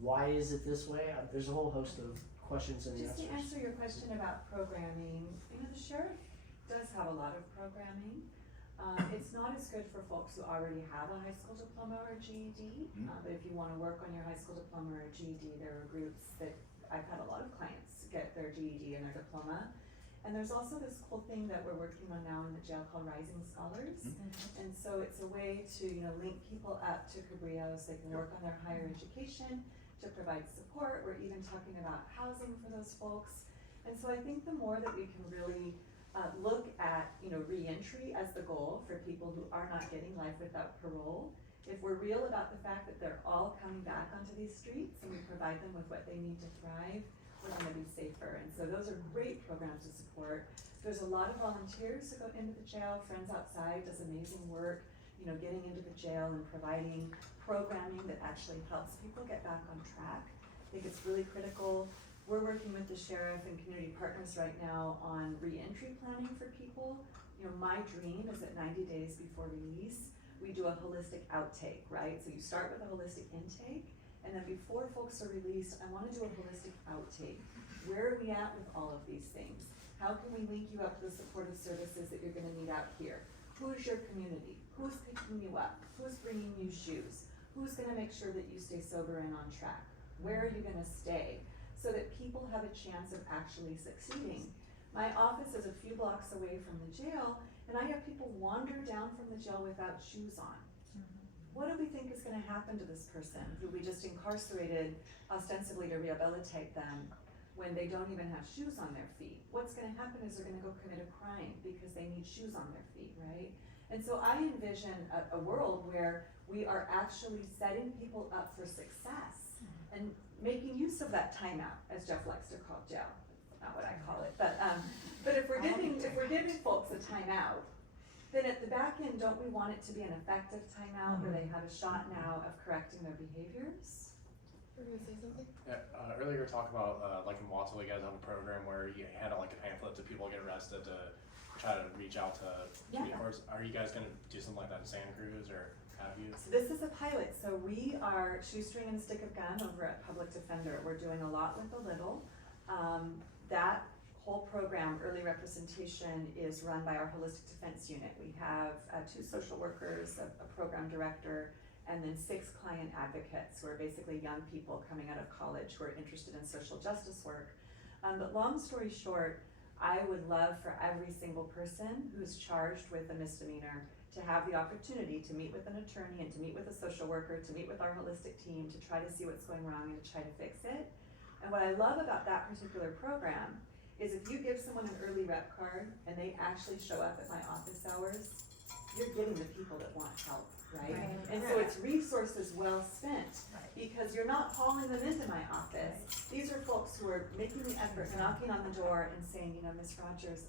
why is it this way? There's a whole host of questions and Just to answers. answer your question about programming, the sheriff does have a lot of programming. It's not as good for folks who already have a high school diploma or GED, but if you wanna work on your high school diploma or GED, there are groups that, I've had a lot of clients get their GED and their diploma. And there's also this cool thing that we're working on now in the jail called Rising Scholars. And so it's a way to, link people up to Cabrillo so they can work on their higher education, to provide support. We're even talking about housing for those folks. And so I think the more that we can really look at, re-entry as the goal for people who are not getting life without parole, if we're real about the fact that they're all coming back onto these streets and we provide them with what they need to thrive, we're gonna be safer. And so those are great programs to support. There's a lot of volunteers who go into the jail. Friends Outside does amazing work, getting into the jail and providing programming that actually helps people get back on track. I think it's really critical. We're working with the sheriff and community partners right now on re-entry planning for people. My dream is that 90 days before release, we do a holistic outtake, right? So you start with a holistic intake, and then before folks are released, I wanna do a holistic outtake. Where are we at with all of these things? How can we link you up to the supportive services that you're gonna need out here? Who's your community? Who's picking you up? Who's bringing you shoes? Who's gonna make sure that you stay sober and on track? Where are you gonna stay? So that people have a chance of actually succeeding. My office is a few blocks away from the jail, and I have people wander down from the jail without shoes on. What do we think is gonna happen to this person who we just incarcerated ostensibly to rehabilitate them when they don't even have shoes on their feet? What's gonna happen is they're gonna go commit a crime because they need shoes on their feet, right? And so I envision a world where we are actually setting people up for success and making use of that timeout, as Jeff likes to call jail. Not what I call it, but if we're giving folks a timeout, then at the back end, don't we want it to be an effective timeout where they have a shot now of correcting their behaviors? Were you gonna say something? Yeah, earlier you were talking about, like in Watsonville, you guys have a program where you hand out like a pamphlet to people who get arrested to try to reach out to community courts. Are you guys gonna do something like that in Santa Cruz, or have you? So this is a pilot, so we are shoestring and stick of gum over at Public Defender. We're doing a lot with the little. That whole program, early representation, is run by our holistic defense unit. We have 2 social workers, a program director, and then 6 client advocates who are basically young people coming out of college who are interested in social justice work. But long story short, I would love for every single person who's charged with a misdemeanor to have the opportunity to meet with an attorney and to meet with a social worker, to meet with our holistic team, to try to see what's going wrong and to try to fix it. And what I love about that particular program is if you give someone an early rep card and they actually show up at my office hours, you're getting the people that want help, right? And so it's resources well spent, because you're not calling them into my office. These are folks who are making the effort, knocking on the door and saying, you know, Ms. Rogers,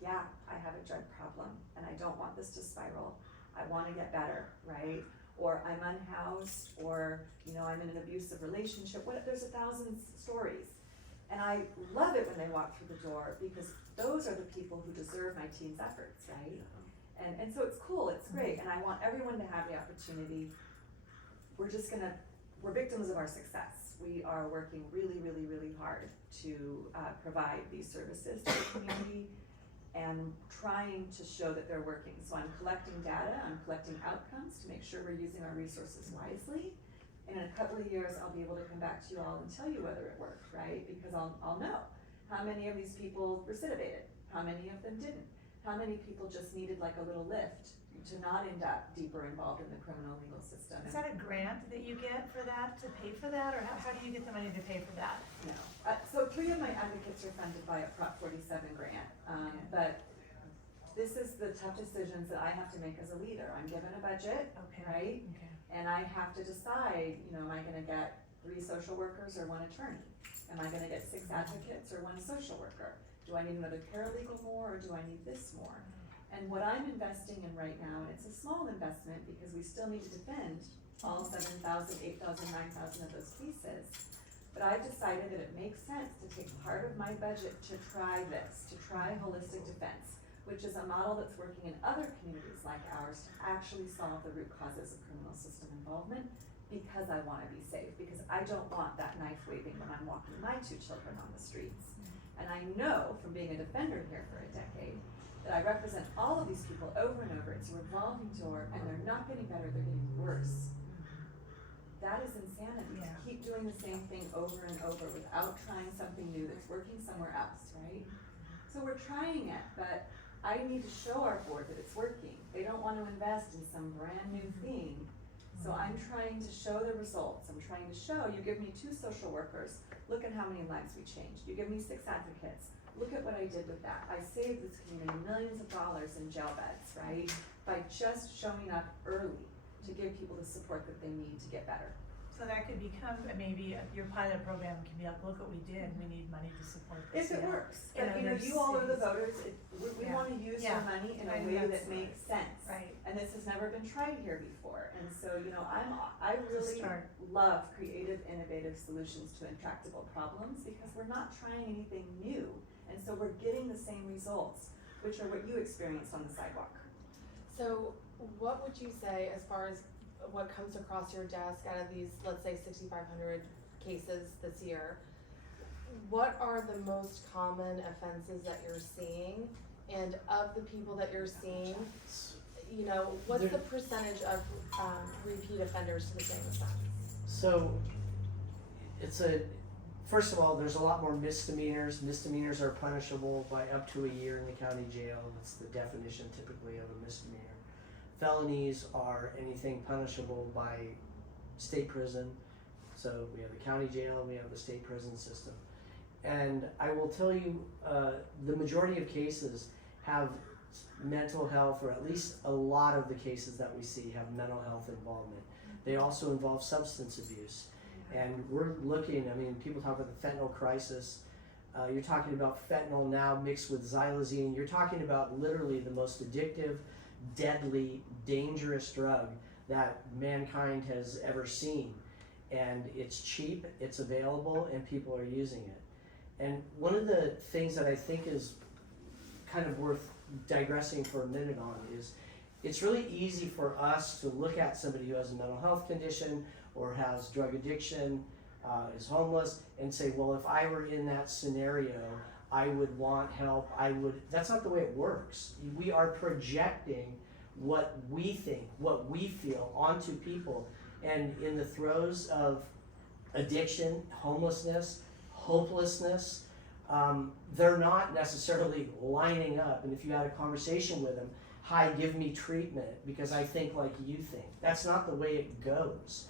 yeah, I have a drug problem and I don't want this to spiral. I wanna get better, right? Or I'm unhoused, or, you know, I'm in an abusive relationship. There's 1,000 stories. And I love it when they walk through the door, because those are the people who deserve my team's efforts, right? And so it's cool, it's great, and I want everyone to have the opportunity. We're victims of our success. We are working really, really, really hard to provide these services to the community and trying to show that they're working. So I'm collecting data, I'm collecting outcomes to make sure we're using our resources wisely. And in a couple of years, I'll be able to come back to you all and tell you whether it worked, right? Because I'll know how many of these people recidivated, how many of them didn't, how many people just needed like a little lift to not end up deeper involved in the criminal legal system. Is that a grant that you get for that, to pay for that, or how do you get the money to pay for that? No. So 3 of my advocates are funded by a Prop 47 grant, but this is the tough decisions that I have to make as a leader. I'm given a budget, right? Okay. And I have to decide, you know, am I gonna get 3 social workers or 1 attorney? Am I gonna get 6 advocates or 1 social worker? Do I need another paralegal more, or do I need this more? And what I'm investing in right now, and it's a small investment because we still need to defend all 7,000, 8,000, 9,000 of those cases, but I've decided that it makes sense to take part of my budget to try this, to try holistic defense, which is a model that's working in other communities like ours to actually solve the root causes of criminal system involvement, because I wanna be safe, because I don't want that knife waving when I'm walking my 2 children on the streets. And I know from being a defender here for a decade that I represent all of these people over and over. It's a revolving door, and they're not getting better, they're getting worse. That is insanity, to keep doing the same thing over and over without trying something new that's working somewhere else, right? So we're trying it, but I need to show our board that it's working. They don't want to invest in some brand new thing. So I'm trying to show the results. I'm trying to show, you give me 2 social workers, look at how many lives we changed. You give me 6 advocates, look at what I did with that. I saved this community millions of dollars in jail beds, right? By just showing up early to give people the support that they need to get better. So that could become, maybe your pilot program can be like, look what we did, we need money to support this. If it works. in But you know, other you all are the cities. voters, we Yeah. wanna use Yeah. our money in a I way think that that's makes sense. Right. And this has never been tried here before, and so, you know, I really start. love creative, innovative solutions to intractable problems, because we're not trying anything new, and so we're getting the same results, which are what you experienced on the sidewalk. So what would you say as far as what comes across your desk out of these, let's say 6,500 cases this year? What are the most common offenses that you're seeing? And of the people that you're seeing, you know, what's the percentage of repeat offenders to the same offense? So First of all, there's a lot more misdemeanors. Misdemeanors are punishable by up to a year in the county jail. That's the definition typically of a misdemeanor. Felonies are anything punishable by state prison. So we have the county jail, we have the state prison system. And I will tell you, the majority of cases have mental health, or at least a lot of the cases that we see have mental health involvement. They also involve substance abuse. And we're looking, I mean, people talk about the fentanyl crisis. You're talking about fentanyl now mixed with xylazine. You're talking about literally the most addictive, deadly, dangerous drug that mankind has ever seen. And it's cheap, it's available, and people are using it. And one of the things that I think is kind of worth digressing for a minute on is it's really easy for us to look at somebody who has a mental health condition or has drug addiction, is homeless, and say, well, if I were in that scenario, I would want help, that's not the way it works. We are projecting what we think, what we feel onto people, and in the throes of addiction, homelessness, hopelessness, they're not necessarily lining up. And if you had a conversation with them, hi, give me treatment because I think like you think. That's not the way it goes.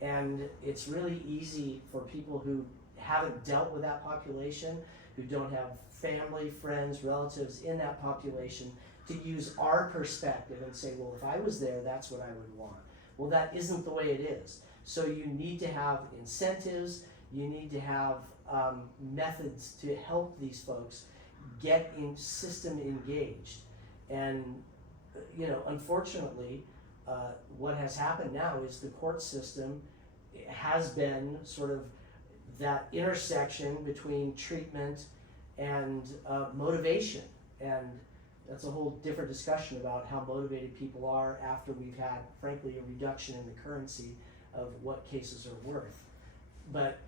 And it's really easy for people who haven't dealt with that population, who don't have family, friends, relatives in that population, to use our perspective and say, well, if I was there, that's what I would want. Well, that isn't the way it is. So you need to have incentives, you need to have methods to help these folks get in system engaged. And unfortunately, what has happened now is the court system has been sort of that intersection between treatment and motivation. And that's a whole different discussion about how motivated people are after we've had, frankly, a reduction in the currency of what cases are worth. But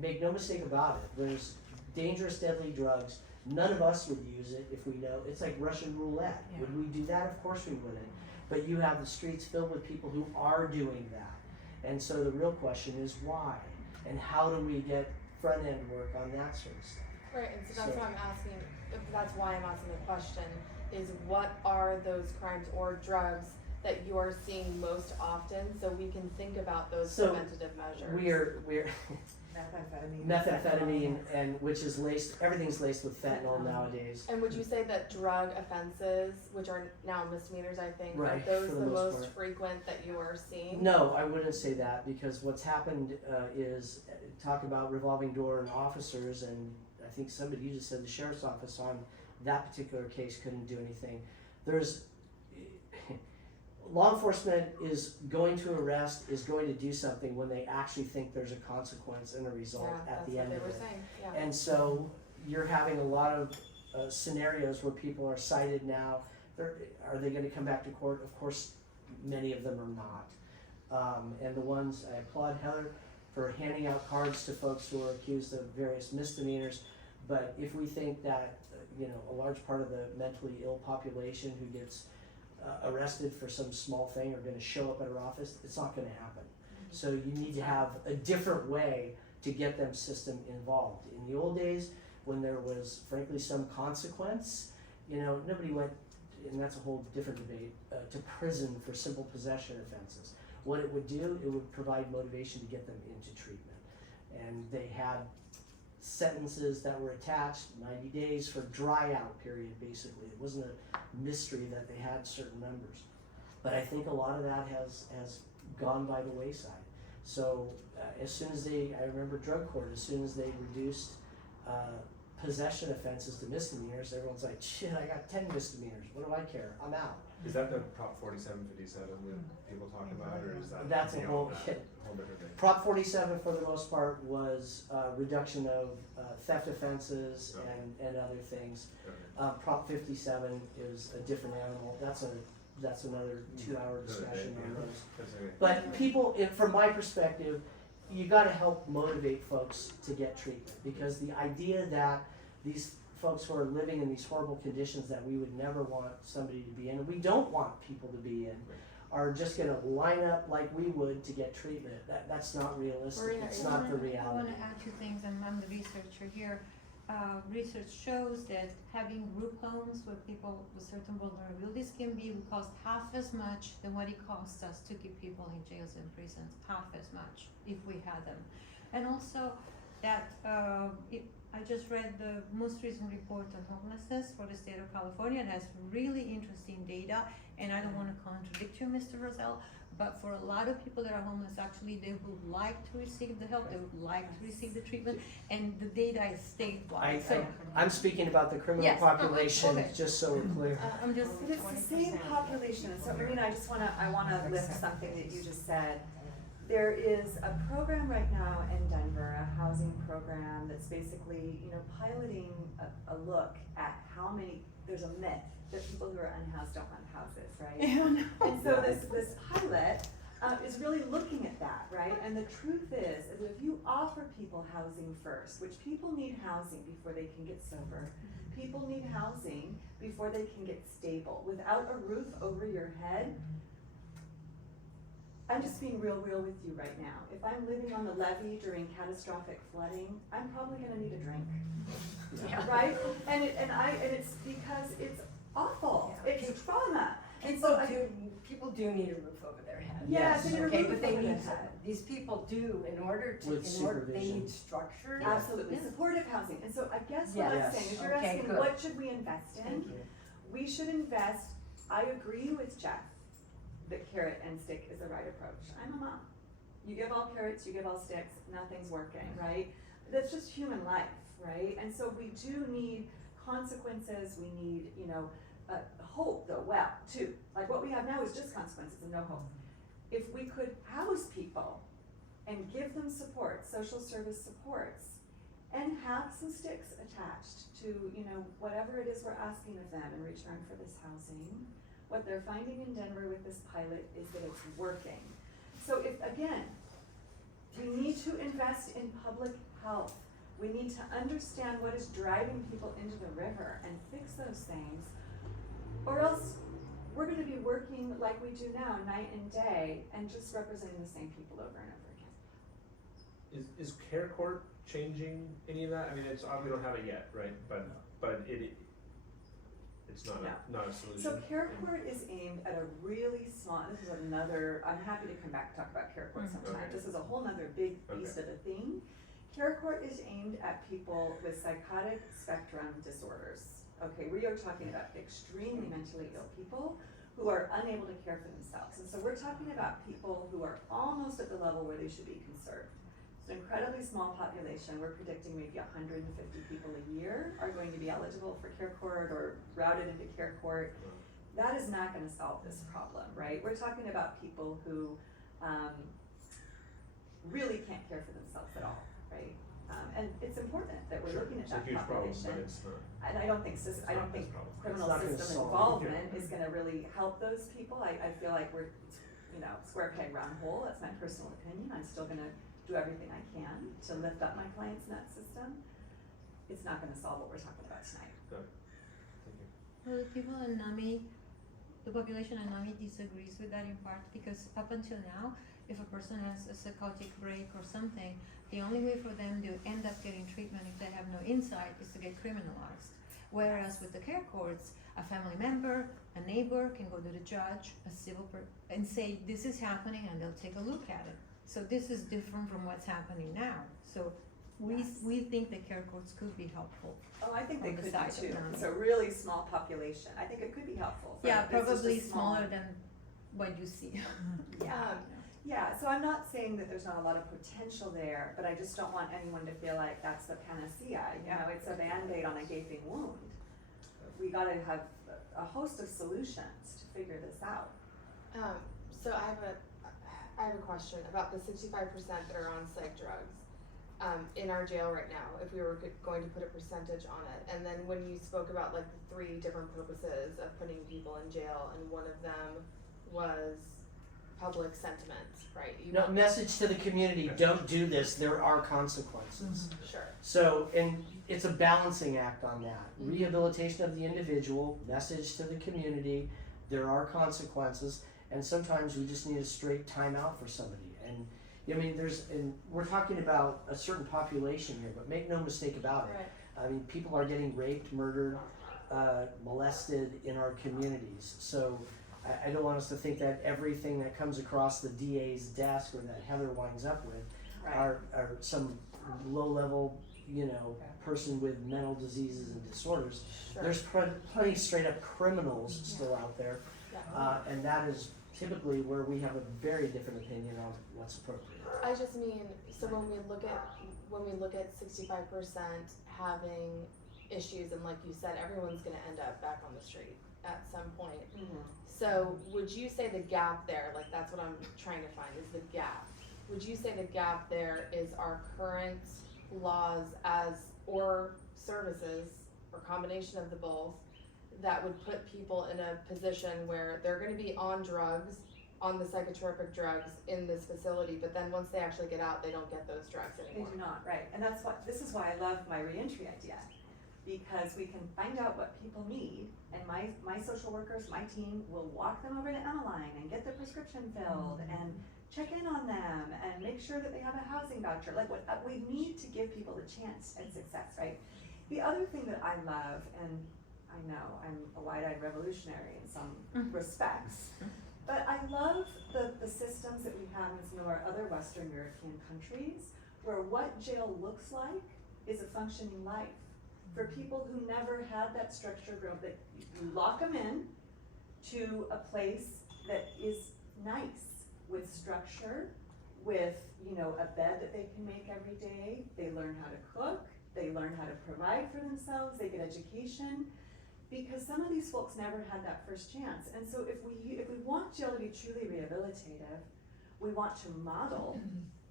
make no mistake about it, there's dangerous, deadly drugs. None of us would use it if we know. It's like Russian roulette. Yeah. Would we do that? Of course we wouldn't. But you have the streets filled with people who are doing that. And so the real question is why? And how do we get front end work on that sort of stuff? Right, and so that's why I'm asking, that's why I'm asking the question, is what are those crimes or drugs that you are seeing most often, so we can think about those preventative measures? We're methamphetamine, and which is everything's laced with fentanyl nowadays. And would you say that drug offenses, which are now misdemeanors, I think, Right, are those for the the most most part. frequent that you are seeing? No, I wouldn't say that, because what's happened is, talk about revolving door and officers, and I think you just said the sheriff's office on that particular case couldn't do anything. Law enforcement is going to arrest, is going to do something when they actually think there's a consequence and a result at the end of it. That's what they were saying, yeah. And so you're having a lot of scenarios where people are cited now. Are they going to come back to court? Of course, many of them are not. And the ones, I applaud Heather for handing out cards to folks who are accused of various misdemeanors. But if we think that a large part of the mentally ill population who gets arrested for some small thing are going to show up at our office, it's not going to happen. So you need to have a different way to get them system involved. In the old days, when there was frankly some consequence, nobody went, and that's a whole different debate, to prison for simple possession offenses. What it would do, it would provide motivation to get them into treatment. And they had sentences that were attached, 90 days for dry out period, basically. It wasn't a mystery that they had certain numbers. But I think a lot of that has gone by the wayside. So as soon as I remember drug court, as soon as they reduced possession offenses to misdemeanors, everyone's like, shit, I got 10 misdemeanors, what do I care, I'm out. Is that the Prop 4757 that people talk about, or is that That's a whole different thing? Prop 47 for the most part was reduction of theft offenses and other things. Okay. Prop 57 is a different animal. That's another 2-hour discussion on those. That's okay. But people, from my perspective, you got to help motivate folks to get treatment, because the idea that these folks who are living in these horrible conditions that we would never want somebody to be in, and we don't want people to be in, are just gonna line up like we would to get treatment. That's not realistic, Marina, it's is not the I reality. wanna add two things, and I'm the researcher here. Research shows that having group homes where people with certain vulnerabilities can be would cost half as much than what it costs us to keep people in jails and prisons, half as much if we had them. And also that, I just read the most recent report on homelessness for the state of California. It has really interesting data, and I don't wanna contradict you, Mr. Rosell, but for a lot of people that are homeless, actually, they would like to receive the help, they would like to receive the treatment, and the data is statewide, so. I'm speaking about the criminal Yes, population, okay. just so we're clear. I'm just. But it's the same population, so Marina, I wanna lift something that you just said. There is a program right now in Denver, a housing program that's basically, piloting a look at how many, there's a myth that people who are unhoused don't want houses, right? And so this pilot is really looking at that, right? And the truth is that if you offer people housing first, which people need housing before they can get sober, people need housing before they can get stable. Without a roof over your head, I'm just being real with you right now. If I'm living on the levee during catastrophic flooding, I'm probably gonna need a drink, right? And it's because it's awful, it's trauma. And so People do need a roof over their head. Yes, they need a Okay, roof but they over their need, head. these people do, With they supervision. need structure. Absolutely, Yes. supportive housing. And so I guess what I'm Yes. saying is you're Okay, asking, good. what should we invest in? Thank you. We should invest, I agree with Jeff, that carrot and stick is the right approach. I'm a mom. You give all carrots, you give all sticks, nothing's working, right? That's just human life, right? And so we do need consequences, we need, hope though, too. Like what we have now is just consequences and no hope. If we could house people and give them support, social service supports, and have some sticks attached to, whatever it is we're asking of them in return for this housing, what they're finding in Denver with this pilot is that it's working. So we need to invest in public health. We need to understand what is driving people into the river and fix those things. Or else we're gonna be working like we do now, night and day, and just representing the same people over and over again. Is care court changing any of that? I mean, we don't have it yet, right? But it's not a solution. So care court is aimed at a really small, this is another, I'm happy to come back and talk about care court sometime. Okay. This is a whole nother big piece of the thing. Care court is aimed at people with psychotic spectrum disorders. Okay, we are talking about extremely mentally ill people who are unable to care for themselves. And so we're talking about people who are almost at the level where they should be conserved. It's an incredibly small population. We're predicting maybe 150 people a year are going to be eligible for care court or routed into care court. That is not gonna solve this problem, right? We're talking about people who really can't care for themselves at all, right? And it's important that we're looking at that It's a huge problem, population. but it's not. And I don't think It's criminal It's not gonna system solve it. involvement is gonna really help those people. I feel like we're, square peg round hole, that's my personal opinion. I'm still gonna do everything I can to lift up my clients in that system. It's not gonna solve what we're talking about tonight. Well, the people in NAMI, the population in NAMI disagrees with that in part because up until now, if a person has a psychotic break or something, the only way for them to end up getting treatment if they have no insight is to get criminalized. Whereas with the care courts, a family member, a neighbor can go to the judge, and say, this is happening, and they'll take a look at it. So this is different from what's happening now. So we think the care courts could be helpful. Oh, I think they On the could side be of too. NAMI. It's a really small population. I think it could be helpful. Yeah, It's just probably a small- smaller than what you see. Yeah, so I'm not saying that there's not a lot of potential there, but I just don't want anyone to feel like that's the panacea, it's a Band-Aid on a gaping wound. We gotta have a host of solutions to figure this out. So I have a question about the 65% that are on psych drugs in our jail right now, if we were going to put a percentage on it. And then when you spoke about like the 3 different purposes of putting people in jail, and one of them was public sentiment, right? No, message to the community, don't do this, there are consequences. Sure. So, and it's a balancing act on that. Rehabilitation of the individual, message to the community, there are consequences. And sometimes we just need a straight timeout for somebody. And I mean, we're talking about a certain population here, but make no mistake about it. Right. I mean, people are getting raped, murdered, molested in our communities. So I don't want us to think that everything that comes across the DA's desk or that Heather winds up with Right. are some low-level, person with mental diseases and disorders. Sure. There's plenty straight up criminals still out there, and that is typically where we have a very different opinion on what's appropriate. I just mean, so when we look at 65% having issues, and like you said, everyone's gonna end up back on the street at some point. So would you say the gap there, like that's what I'm trying to find, is the gap? Would you say the gap there is our current laws or services, or combination of the both, that would put people in a position where they're gonna be on drugs, on the psychotropic drugs in this facility, but then once they actually get out, they don't get those drugs They anymore? do not, right, and this is why I love my reentry idea, because we can find out what people need, and my social workers, my team will walk them over to Emmeline and get their prescription filled, and check in on them, and make sure that they have a housing voucher, like we need to give people the chance at success, right? The other thing that I love, and I know I'm a wide-eyed revolutionary in some respects, but I love the systems that we have in some of our other Western European countries, where what jail looks like is a functioning life. For people who never had that structure growth, that you lock them in to a place that is nice, with structure, with, a bed that they can make every day. They learn how to cook, they learn how to provide for themselves, they get education, because some of these folks never had that first chance. And so if we want jail to be truly rehabilitative, we want to model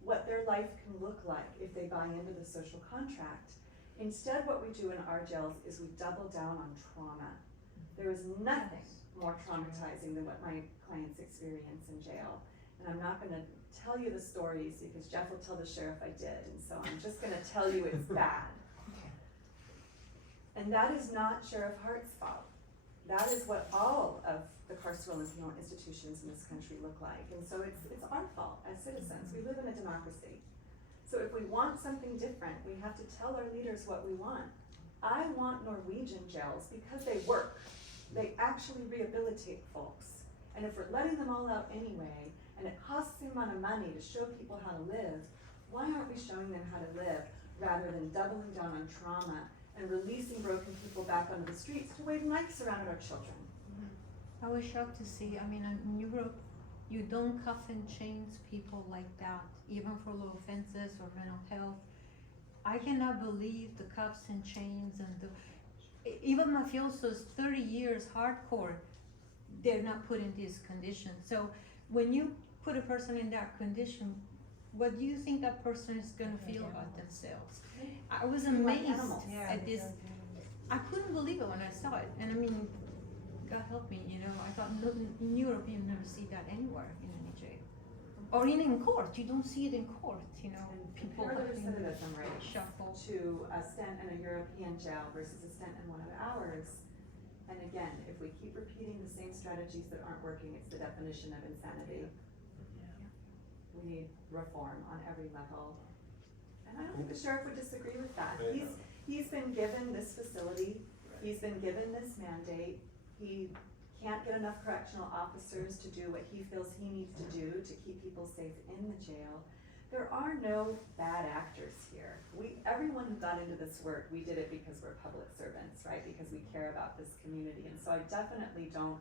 what their life can look like if they buy into the social contract. Instead, what we do in our jails is we double down on trauma. There is nothing more traumatizing than what my clients experience in jail. And I'm not gonna tell you the stories because Jeff will tell the sheriff I did, and so I'm just gonna tell you it's bad. And that is not Sheriff Hart's fault. That is what all of the carceral and penal institutions in this country look like. And so it's our fault as citizens. We live in a democracy. So if we want something different, we have to tell our leaders what we want. I want Norwegian jails because they work. They actually rehabilitate folks. And if we're letting them all out anyway, and it costs the amount of money to show people how to live, why aren't we showing them how to live rather than doubling down on trauma and releasing broken people back onto the streets to wave knives around at our children? I was shocked to see, in Europe, you don't cuff and chains people like that, even for low offenses or mental health. I cannot believe the cuffs and chains and even mafiosos, 30 years hardcore, they're not put in these conditions. So when you put a person in that condition, what do you think that person is gonna feel about themselves? I was amazed at this. I couldn't believe it when I saw it. And God help me, I thought in Europe you never see that anywhere in any jail. Or even in court, you don't see it in court, people Compare the having recidivism rate shuffle. to a stint in a European jail versus a stint in one of ours. And again, if we keep repeating the same strategies that aren't working, it's the definition of insanity. We need reform on every level. And I don't think the sheriff would disagree with that. He's been given this facility, he's been given this mandate, he can't get enough correctional officers to do what he feels he needs to do to keep people safe in the jail. There are no bad actors here. Everyone who got into this work, we did it because we're public servants, right? Because we care about this community. And so I definitely don't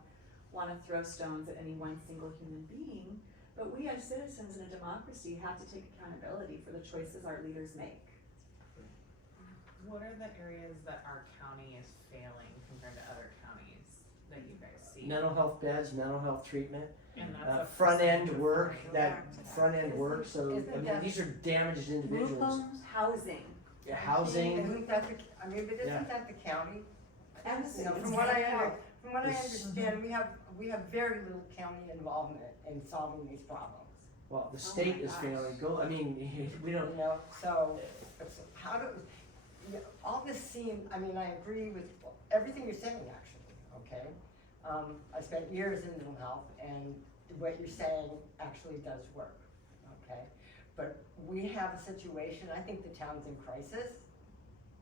want to throw stones at any one single human being, but we as citizens in a democracy have to take accountability for the choices our leaders make. What are the areas that our county is failing compared to other counties that you guys see? Mental health beds, mental health treatment, And that's a front end percentage of work, money. that front end work, so, Isn't that- these are damaged Group individuals. homes, Housing. Yeah, housing, Isn't that but Yeah. isn't that the county? And the You know, cities. from what I This- understand, we have very little county involvement in solving these problems. well, the state is gosh. failing, we don't, So how do, all this seems, I agree with everything you're saying, actually, okay? I spent years in mental health, and what you're saying actually does work, okay? But we have a situation, I think the town's in crisis,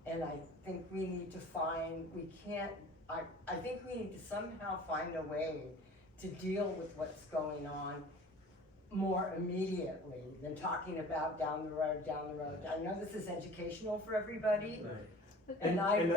and I think we need to find, I think we need to somehow find a way to deal with what's going on more immediately than talking about down the road. I know this is educational for everybody, And, and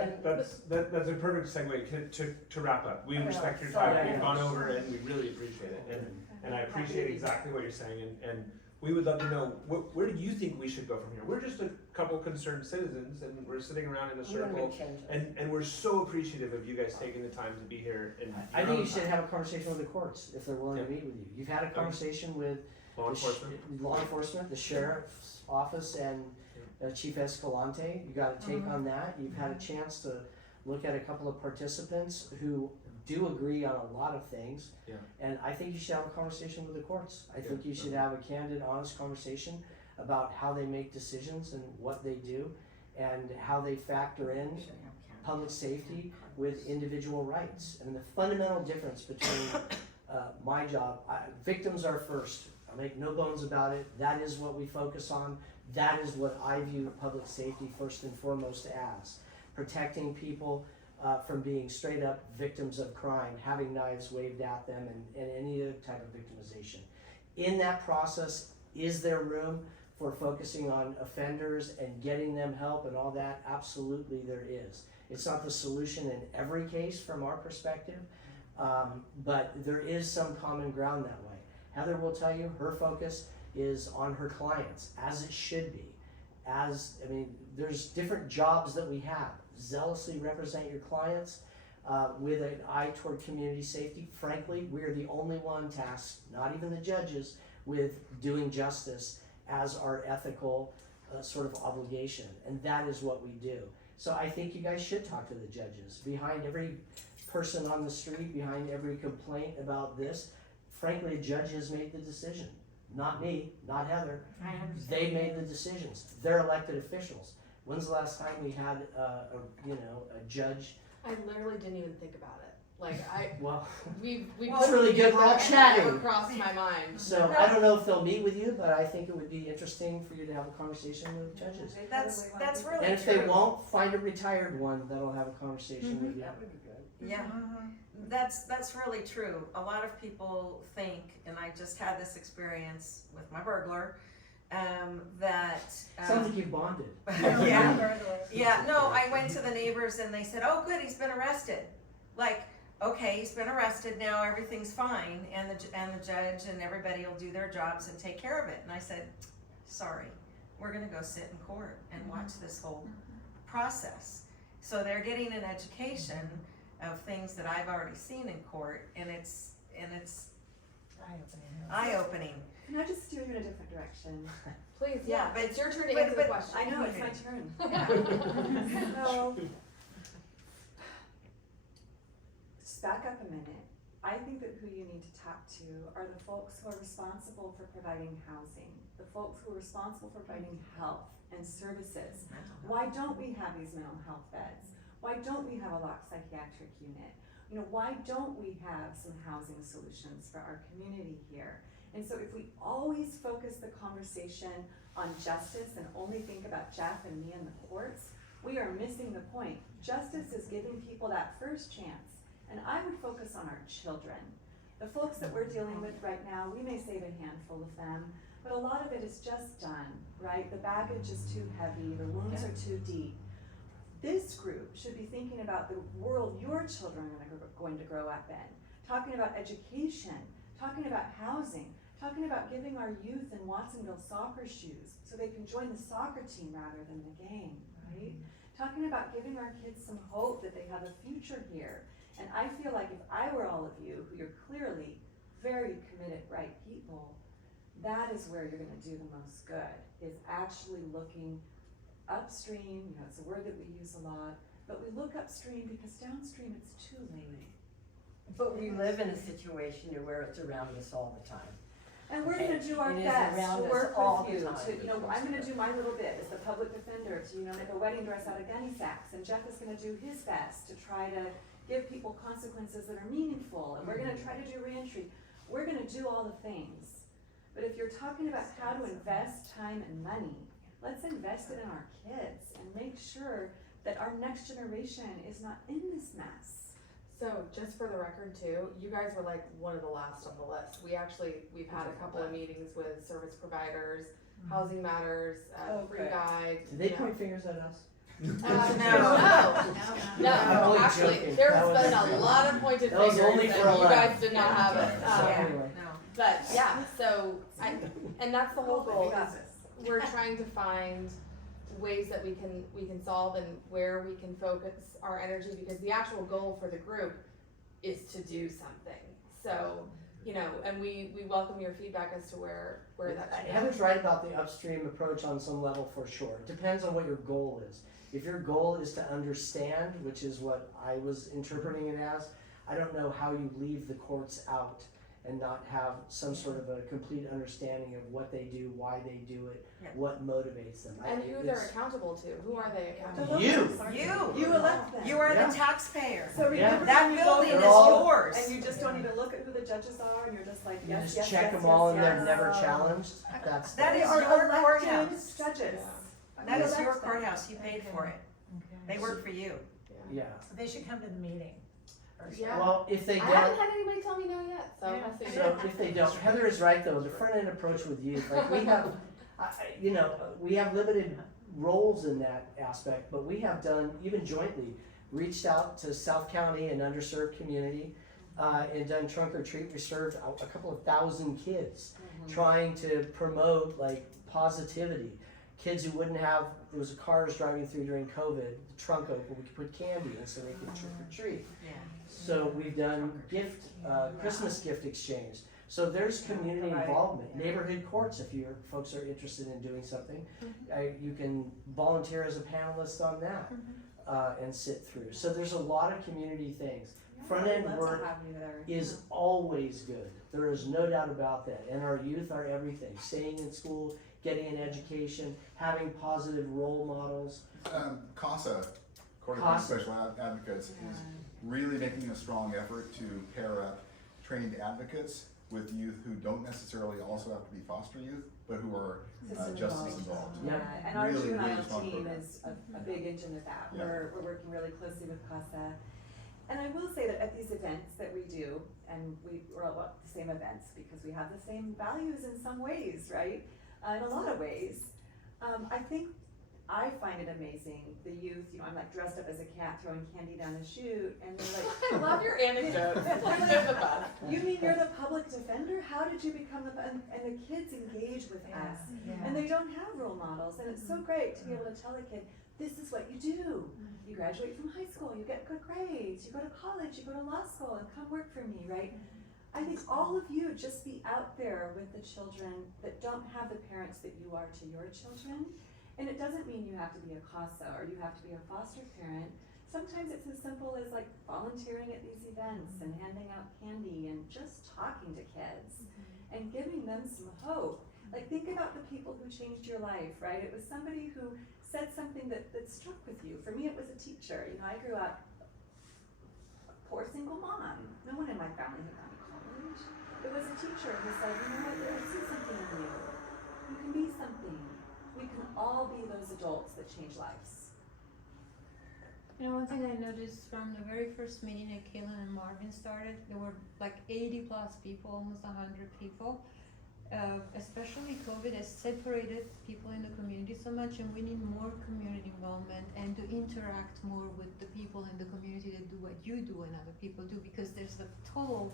that's a perfect segue to wrap up. We I know, respect your sorry. time, we've gone over it, and we really appreciate it, and I appreciate exactly what you're saying, and we would love to know, where do you think we should go from here? We're just a couple concerned citizens, and we're sitting around in a we're gonna circle, make changes. and we're so appreciative of you guys taking the time to be here, and I think you should have a conversation with the courts if they're willing to Yeah. meet with you. You've had a conversation with law the sh- enforcement. law enforcement, the sheriff's office, and Chief Escalante. You got a take on that. You've had a chance to look at a couple of participants who do agree on a lot of things. Yeah. And I think you should have a conversation with the courts. I think Yeah. you should have a candid, honest conversation about how they make decisions and what they do, and how they factor in public safety with individual rights. And the fundamental difference between my job, victims are first. I make no bones about it. That is what we focus on. That is what I view public safety first and foremost as. Protecting people from being straight up victims of crime, having knives waved at them, and any other type of victimization. In that process, is there room for focusing on offenders and getting them help and all that? Absolutely there is. It's not the solution in every case from our perspective, but there is some common ground that way. Heather will tell you her focus is on her clients, as it should be. There's different jobs that we have. Zealously represent your clients with an eye toward community safety. Frankly, we're the only one tasked, not even the judges, with doing justice as our ethical sort of obligation, and that is what we do. So I think you guys should talk to the judges. Behind every person on the street, behind every complaint about this, frankly, a judge has made the decision. Not me, not Heather. They made the decisions. They're elected officials. When's the last time we had a judge? I literally didn't even think about it. Like we It's really good. We're all chatting. never crossed my mind. So I don't know if they'll meet with you, but I think it would be interesting for you to have a conversation with judges. That's really And if true. they won't, find a retired one that'll have a conversation with you. That would be good. Yeah, that's really true. A lot of people think, and I just had this experience with my burglar, that. Sounds like you bonded. Yeah, no, I went to the neighbors and they said, oh, good, he's been arrested. Like, okay, he's been arrested, now everything's fine, and the judge and everybody will do their jobs and take care of it. And I said, sorry, we're gonna go sit in court and watch this whole process. So they're getting an education of things that I've already seen in court, and it's eye-opening. Can I just steer you in a different direction? Please, Yeah, yeah, but- it's your turn to but- answer but the question. I know, it's my turn. So, just back up a minute. I think that who you need to talk to are the folks who are responsible for providing housing, the folks who are responsible for providing health and services. Why don't we have these mental health beds? Why don't we have a locked psychiatric unit? Why don't we have some housing solutions for our community here? And so if we always focus the conversation on justice and only think about Jeff and me and the courts, we are missing the point. Justice is giving people that first chance. And I would focus on our children. The folks that we're dealing with right now, we may save a handful of them, but a lot of it is just done, right? The baggage is too heavy, the wounds are too deep. This group should be thinking about the world your children are going to grow up in, talking about education, talking about housing, talking about giving our youth in Watsonville soccer shoes so they can join the soccer team rather than the game, right? Talking about giving our kids some hope that they have a future here. And I feel like if I were all of you, who you're clearly very committed, right people, that is where you're gonna do the most good, is actually looking upstream. It's a word that we use a lot, but we look upstream because downstream it's too late. But we live in a situation where it's around us all the time. And we're gonna do our It is best around to us work all with the you time. to, I'm gonna do my little bit as the public defender to, make a wedding dress out of gunny sacks, and Jeff is gonna do his best to try to give people consequences that are meaningful, and we're gonna try to do reentry. we're gonna do all the things. But if you're talking about how to invest time and money, let's invest it in our kids and make sure that our next generation is not in this mess. So just for the record too, you guys were like one of the last on the list. We've had a couple of meetings with service providers, Housing Matters, Free Okay. Guide. Did they you know. point fingers at us? No, I'm only actually, joking. there's That was- been a lot of pointed that was fingers only and for a you laugh. guys did not have it. So Yeah. anyway, But yeah, so and that's the whole goal. We got is this. We're trying to find ways that we can solve and where we can focus our energy, because the actual goal for the group is to do something. So, you know, and we welcome your feedback as to where that should go. Heather's right about the upstream approach on some level for sure. It depends on what your goal is. If your goal is to understand, which is what I was interpreting it as, I don't know how you leave the courts out and not have some sort of a complete understanding of what they do, why they do it, Yeah. what motivates them. And who they're accountable to. Who are they accountable to? You elect them. You are Yeah. the taxpayer. So Yeah. remember That when you go building to is They're all- yours. and you just don't even look at who the judges are, and you're just like, You yes, just yes, check yes, them yes, all and yes. they're never challenged. That's That They is are your elected courthouse. judges. That You is your elect them. courthouse, you paid for it. They work for you. yeah. They should come to the meeting. Yeah. Well, if they I haven't don't, had anybody tell me no yet, so Yeah. we'll see. so if they don't, Heather is right though. The front end approach with youth, like we have, we have limited roles in that aspect, but we have done even jointly reached out to South County and underserved community, and done trunk or treat. We served a couple of thousand kids, trying to promote like positivity. Kids who wouldn't have, there was cars driving through during COVID, the trunk open, we could put candy in so they could trick or treat. Yeah. So we've done Christmas gift exchange. So there's community Right. involvement, Yeah. neighborhood courts, if your folks are interested in doing something. You can volunteer as a panelist on that, and sit through. So there's a lot of community things. Front end I'd love to work have you there. is always good. There is no doubt about that. And our youth are everything. Staying in school, getting an education, having positive role models. CASA, Court of CASA. Special Advocates, is really making a strong effort to pair up trained advocates with youth who don't necessarily also have to be foster youth, but who are just as involved. Yeah. And our Really, really juvenile strong team program. is a big engine of that. Yeah. We're working really closely with CASA. And I will say that at these events that we do, and we're all at the same events because we have the same values in some ways, right? In a lot of ways. I think I find it amazing, the youth, I'm like dressed up as a cat throwing candy down the chute, and they're like, I love your anecdotes. They're the best. you mean you're the public defender? How did you become and the kids engage with us. And they don't have role models, and it's so great to be able to tell a kid, this is what you do. You graduate from high school, you get good grades, you go to college, you go to law school, and come work for me, right? I think all of you just be out there with the children that don't have the parents that you are to your children. And it doesn't mean you have to be a CASA or you have to be a foster parent. Sometimes it's as simple as like volunteering at these events and handing out candy and just talking to kids and giving them some hope. Like think about the people who changed your life, right? It was somebody who said something that struck with you. For me, it was a teacher. I grew up a poor single mom. No one in my family had gone to college. It was a teacher who said, you know what, I see something in you. You can be something. We can all be those adults that change lives. You know, one thing I noticed from the very first meeting that Kaylin and Marvin started, there were like 80 plus people, almost 100 people. Especially COVID has separated people in the community so much, and we need more community involvement and to interact more with the people in the community that do what you do and other people do, because there's a total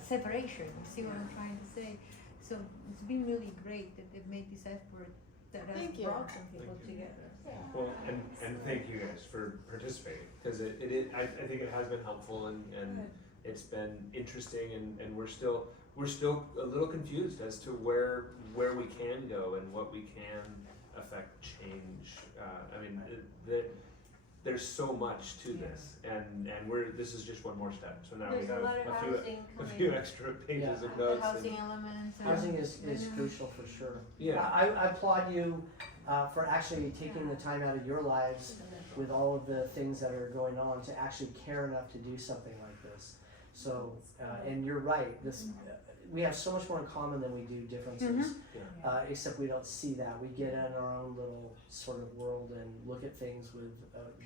separation. You see what I'm trying to say? So it's been really great that they've made this effort that has Thank you. brought some people Thank you. together. Well, and thank you guys for participating, because I think it has been helpful and it's been interesting, and we're still a little confused as to where we can go and what we can affect change. There's so much to this, and this is just one more step. So now There's we a have lot of housing a coming. few extra pages Yeah. of The notes. housing elements. and- Housing is Yeah. crucial for sure. Yeah. I applaud you for actually taking the time out of your lives with all of the things that are going on to actually care enough to do something like this. So, and you're right, we have so much more in common than we do differences. Except we don't see that. We get in our own little sort of world and look at things with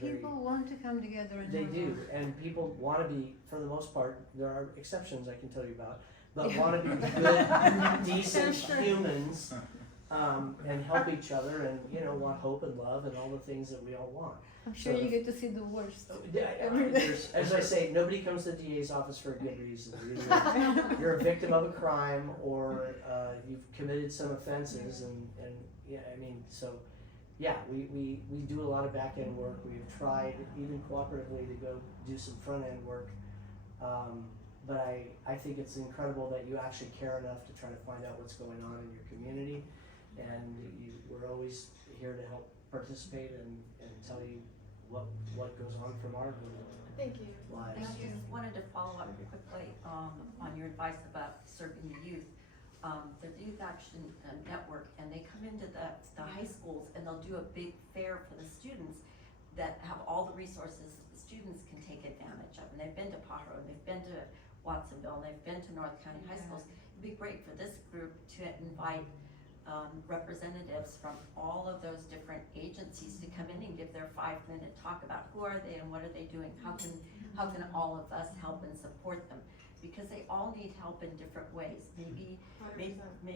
very. People want to come together and They have do, fun. and people want to be, for the most part, there are exceptions I can tell you about, but want to be good, decent humans, and help each other, and want hope and love and all the things that we all want. I'm sure So- you get to see the worst. As I say, nobody comes to the DA's office for a good reason. Either you're a victim of a crime, or you've committed some offenses, and we do a lot of back end work. We've tried even cooperatively to go do some front end work, but I think it's incredible that you actually care enough to try to find out what's going on in your community, and we're always here to help participate and tell you what goes on from our Thank you. And I lives. just wanted to follow up quickly on your advice about serving the youth. The Youth Action Network, and they come into the high schools and they'll do a big fair for the students that have all the resources the students can take advantage of. And they've been to Pajaro, and they've been to Watsonville, and they've been to North County high schools. It'd be great for this group to invite representatives from all of those different agencies to come in and give their 5-minute talk about who are they and what are they doing, how can all of us help and support them, because they all need help in different ways. Maybe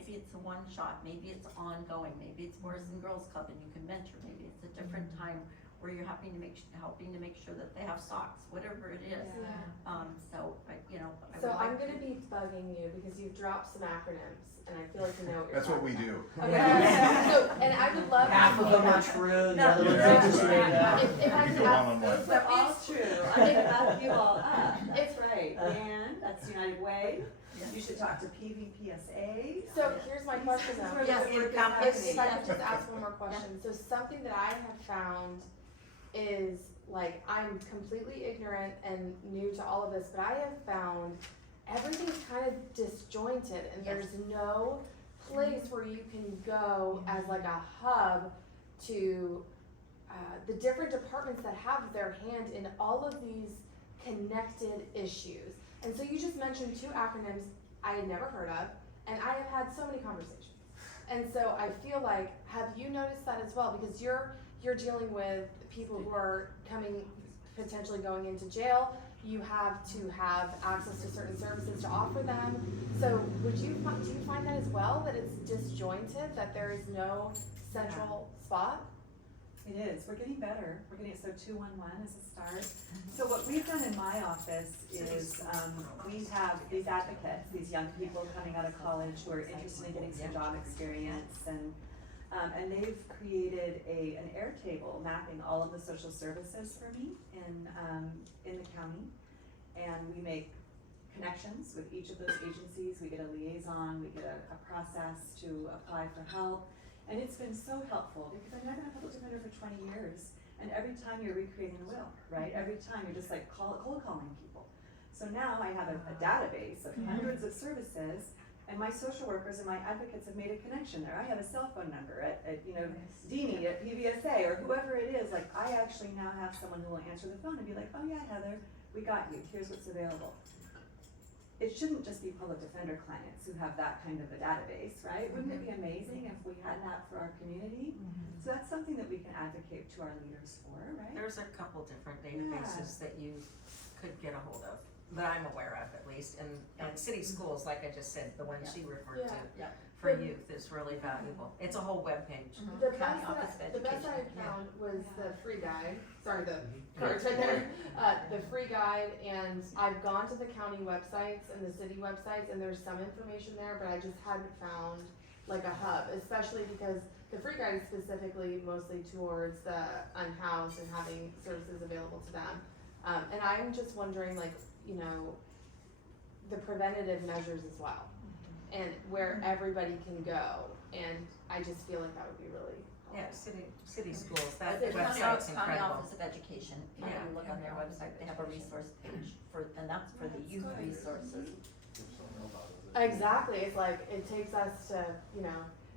it's a one shot, maybe it's ongoing, maybe it's Boys and Girls Club and you can mentor, maybe it's a different time where you're helping to make sure that they have socks, whatever it is. So I'm gonna be bugging you because you've dropped some acronyms, and I feel like you know what you're That's what we talking do. about. Okay. So, and I would love. Half of them are true, the other ones are just made up. If I We could go ask, one-on-one. They're all true. I'm gonna back you all up. That's right. Dan, that's United Way. You should talk to PVPSA. so here's my question though. Yes, If I could just ask one more question, so something that I have found is, like, I'm completely ignorant and new to all of this, but I have found everything's kind of disjointed, and there's no place where you can go as like a hub to the different departments that have their hand in all of these connected issues. And so you just mentioned 2 acronyms I had never heard of, and I have had so many conversations. And so I feel like, have you noticed that as well? Because you're dealing with people who are potentially going into jail. You have to have access to certain services to offer them. So do you find that as well, that it's disjointed, that there is no central spot? It is. We're getting better. We're getting, so 211 is a start. So what we've done in my office is we have these advocates, these young people coming out of college who are interested in getting some job experience, and they've created an Airtable mapping all of the social services for me in the county, and we make connections with each of those agencies. We get a liaison, we get a process to apply for help. And it's been so helpful because I've been a public defender for 20 years, and every time you're recreating the will, right? Every time you're just like cold calling people. So now I have a database of hundreds of services, and my social workers and my advocates have made a connection there. I have a cell phone number at Deanie at PVSA or whoever it is. Like, I actually now have someone who will answer the phone and be like, oh yeah, Heather, we got you. Here's what's available. It shouldn't just be public defender clients who have that kind of a database, right? Wouldn't it be amazing if we had that for our community? So that's something that we can advocate to our leaders for, right? There's a couple different databases that you could get a hold of, that I'm aware of at least, and city schools, like I just said, the one she referred to for youth is really valuable. It's a whole webpage. The County best Office of the best I Education. found was the free guide, sorry, the cards right there, the free guide, and I've gone to the county websites and the city websites, and there's some information there, but I just hadn't found like a hub, especially because the free guide is specifically mostly towards the unhoused and having services available to them. And I'm just wondering, like, the preventative measures as well, and where everybody can go, and I just feel like that would be really helpful. Yeah, city schools, that The website's County incredible. Office of Education, if you look on their website, they have a resource page and that's for the youth resources. Exactly, it's like, it takes us to,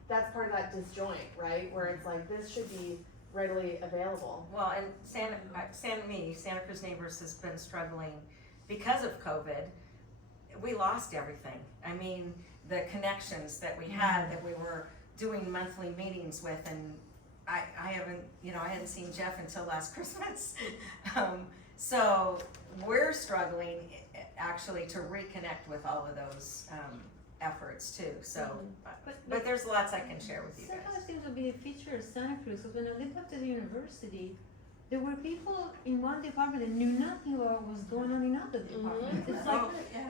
that's part of that disjoint, right, where it's like, this should be readily available. Well, and Santa Cruz Neighbors has been struggling because of COVID we lost everything. I mean, the connections that we had, that we were doing monthly meetings with, and I haven't, I hadn't seen Jeff until last Christmas. So we're struggling actually to reconnect with all of those efforts too. So, but there's lots I can share with you guys. Sometimes seems to be a feature of Santa Cruz, because when I lived up to the university, there were people in one department that knew nothing about what was going on in other departments. It's like,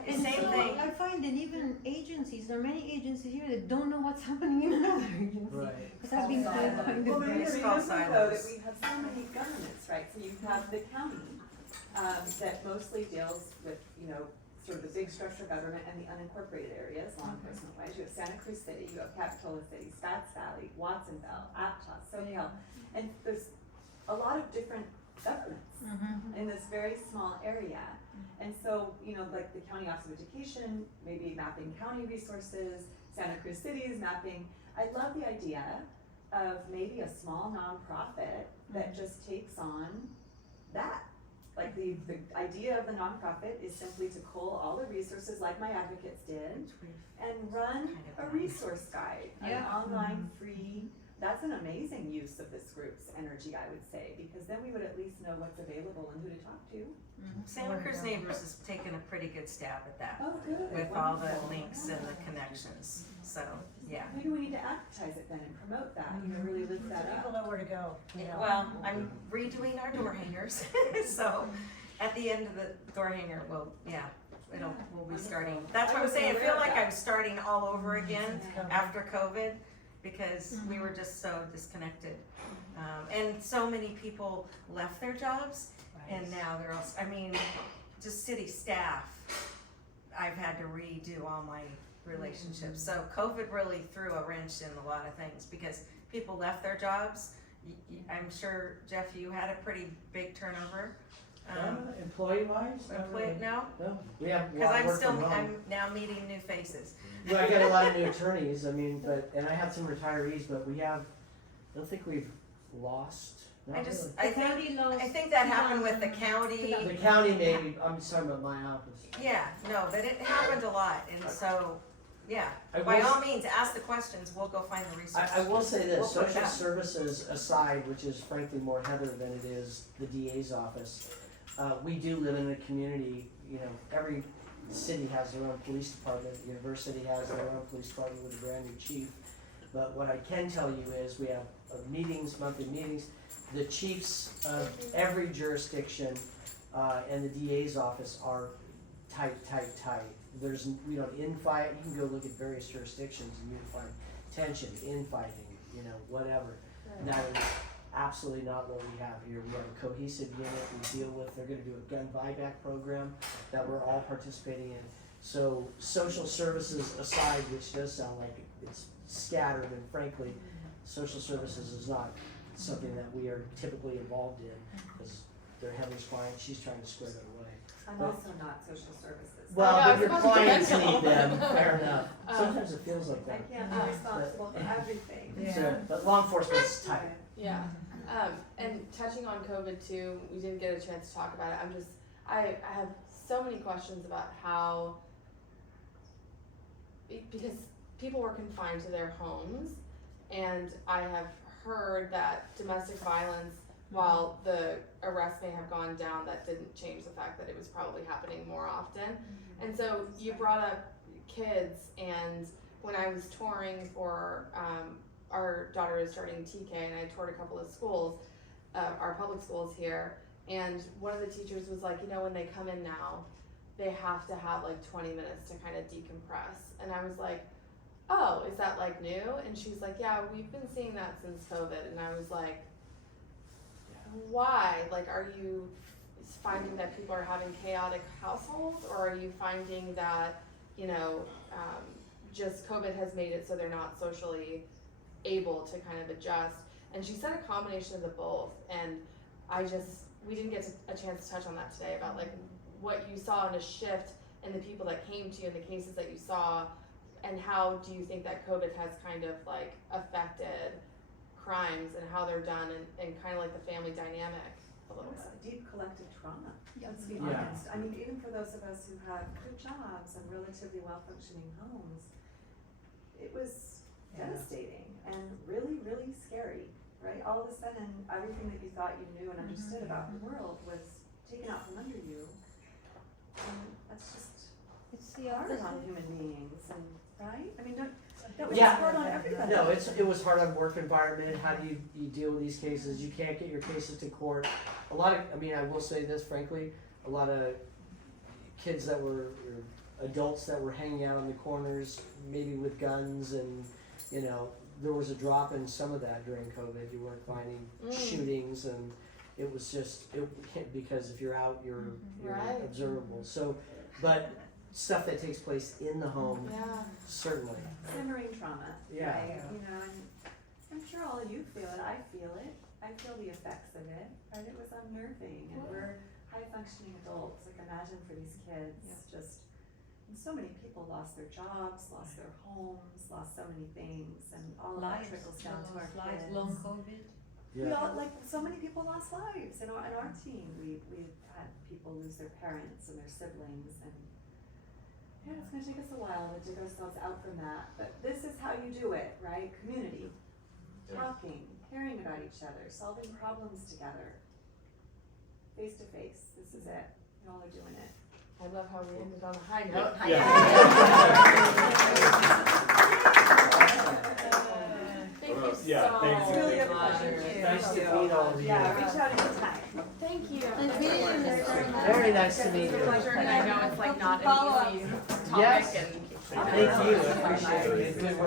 and Same so thing. I find that even agencies, there are many agencies here that don't know what's happening in another agency. Right. Because I've been kind Well, of remember, It's though, called that silos. we have so many governments, right? So you have the county, that mostly deals with, sort of the big structure of government and the unincorporated areas, law enforcement wise. You have Santa Cruz City, you have Capitola City, Scotts Valley, Watsonville, Aptos, SoCal, and there's a lot of different governments in this very small area. And so, like the County Office of Education, maybe mapping county resources, Santa Cruz City is mapping. I love the idea of maybe a small nonprofit that just takes on that. Like the idea of the nonprofit is simply to cull all the resources like my advocates did and run a resource guide, an online free. That's an amazing use of this group's energy, I would say, because then we would at least know what's available and who to talk to. Santa Cruz Neighbors has taken a pretty good stab at that. Oh, good. With all the Wonderful. links and the connections, so, yeah. Maybe we need to advertise it then and promote that, really lift that People up. know where to go, Well, I'm redoing our door hangers, so at the end of the door hanger, we'll be starting. That's what I'm saying, I feel like I'm starting all over again after COVID, because we were just so disconnected. And so many people left their jobs, and now they're also, just city staff, I've had to redo all my relationships. So COVID really threw a wrench in a lot of things, because people left their jobs. I'm sure, Jeff, you had a pretty big turnover. Employee-wise? No? No, we have a Because lot of I'm work still, from home. I'm now meeting new faces. Well, I got a lot of new attorneys, and I have some retirees, but I don't think we've lost, not really. I think that happened with the county. The county maybe, I'm just talking about my office. Yeah, no, but it happened a lot, and so, yeah, I by will all means, ask the questions, we'll go find the research. I will say this, We'll put it social out. services aside, which is frankly more Heather than it is the DA's office, we do live in a community, every city has their own police department, the university has their own police department with a brand new chief. But what I can tell you is we have monthly meetings, the chiefs of every jurisdiction, and the DA's office are tight. There's, infight, you can go look at various jurisdictions and you can find tension, infighting, whatever. And that is absolutely not what we have here. We have a cohesive unit we deal with. They're gonna do a gun buyback program that we're all participating in. So social services aside, which does sound like it's scattered, and frankly, social services is not something that we are typically involved in, because they're Heather's client, she's trying to square it away. I'm also not social services. Well, I but your was about to clients say need them, no. fair enough. Sometimes it feels like I that. can't be responsible for everything. So, but law enforcement's tight. Yeah, and touching on COVID too, we didn't get a chance to talk about it. I have so many questions about how, because people were confined to their homes, and I have heard that domestic violence, while the arrests may have gone down, that didn't change the fact that it was probably happening more often. And so you brought up kids, and when I was touring for, our daughter is starting TK, and I toured a couple of schools, our public schools here, and one of the teachers was like, when they come in now, they have to have like 20 minutes to kind of decompress. And I was like, oh, is that like new? And she's like, yeah, we've been seeing that since COVID. And I was like, why? Like, are you finding that people are having chaotic households, or are you finding that, just COVID has made it so they're not socially able to kind of adjust? And she said a combination of the both, and we didn't get a chance to touch on that today about like what you saw in a shift in the people that came to you and the cases that you saw, and how do you think that COVID has kind of like affected crimes and how they're done, and kind of like the family dynamic? was a deep collective trauma, let's be Yeah. honest. I mean, even for those of us who have good jobs and relatively well-functioning homes, it was devastating and really, really scary, right? All of a sudden, everything that you thought you knew and understood about the world was taken out from under you. And that's just It's the hard opposite. on human beings, and, right? I mean, that was Yeah. just hard on everybody. No, it was hard on work environment. How do you deal with these cases? You can't get your cases to court. A lot of, I mean, I will say this frankly, a lot of kids that were, or adults that were hanging out on the corners, maybe with guns, and you know, there was a drop in some of that during COVID. You weren't finding shootings, and it was just because if you're out, you're Right. observable. So, but stuff that takes place in the home, Yeah. certainly. Simmering trauma, Yeah. right? You know, and I'm sure all of you feel it, I feel it, I feel the effects of it, right? It was unnerving, and we're high-functioning adults, like imagine for these kids, just, and so many people lost their jobs, lost their homes, lost so many things, and all of that Lives, trickles down to our lives, kids. long COVID. We all, like, so many people lost lives in our team. We've had people lose their parents and their siblings, and yeah, it's gonna take us a while to dig ourselves out from that. But this is how you do it, right? Community, talking, caring about each other, solving problems together, face to face. This is it. Y'all are doing it. I love how we ended on a high note. Thank you Yeah, so thank you. Really a much. pleasure. Nice to meet all of you. Yeah, reach out anytime. Thank you. Nice meeting you, Ms. Brenda. Very nice to meet It's a you. pleasure, and I know it's like not Follow an easy topic, Yes. and Thank you, I appreciate it. Good work.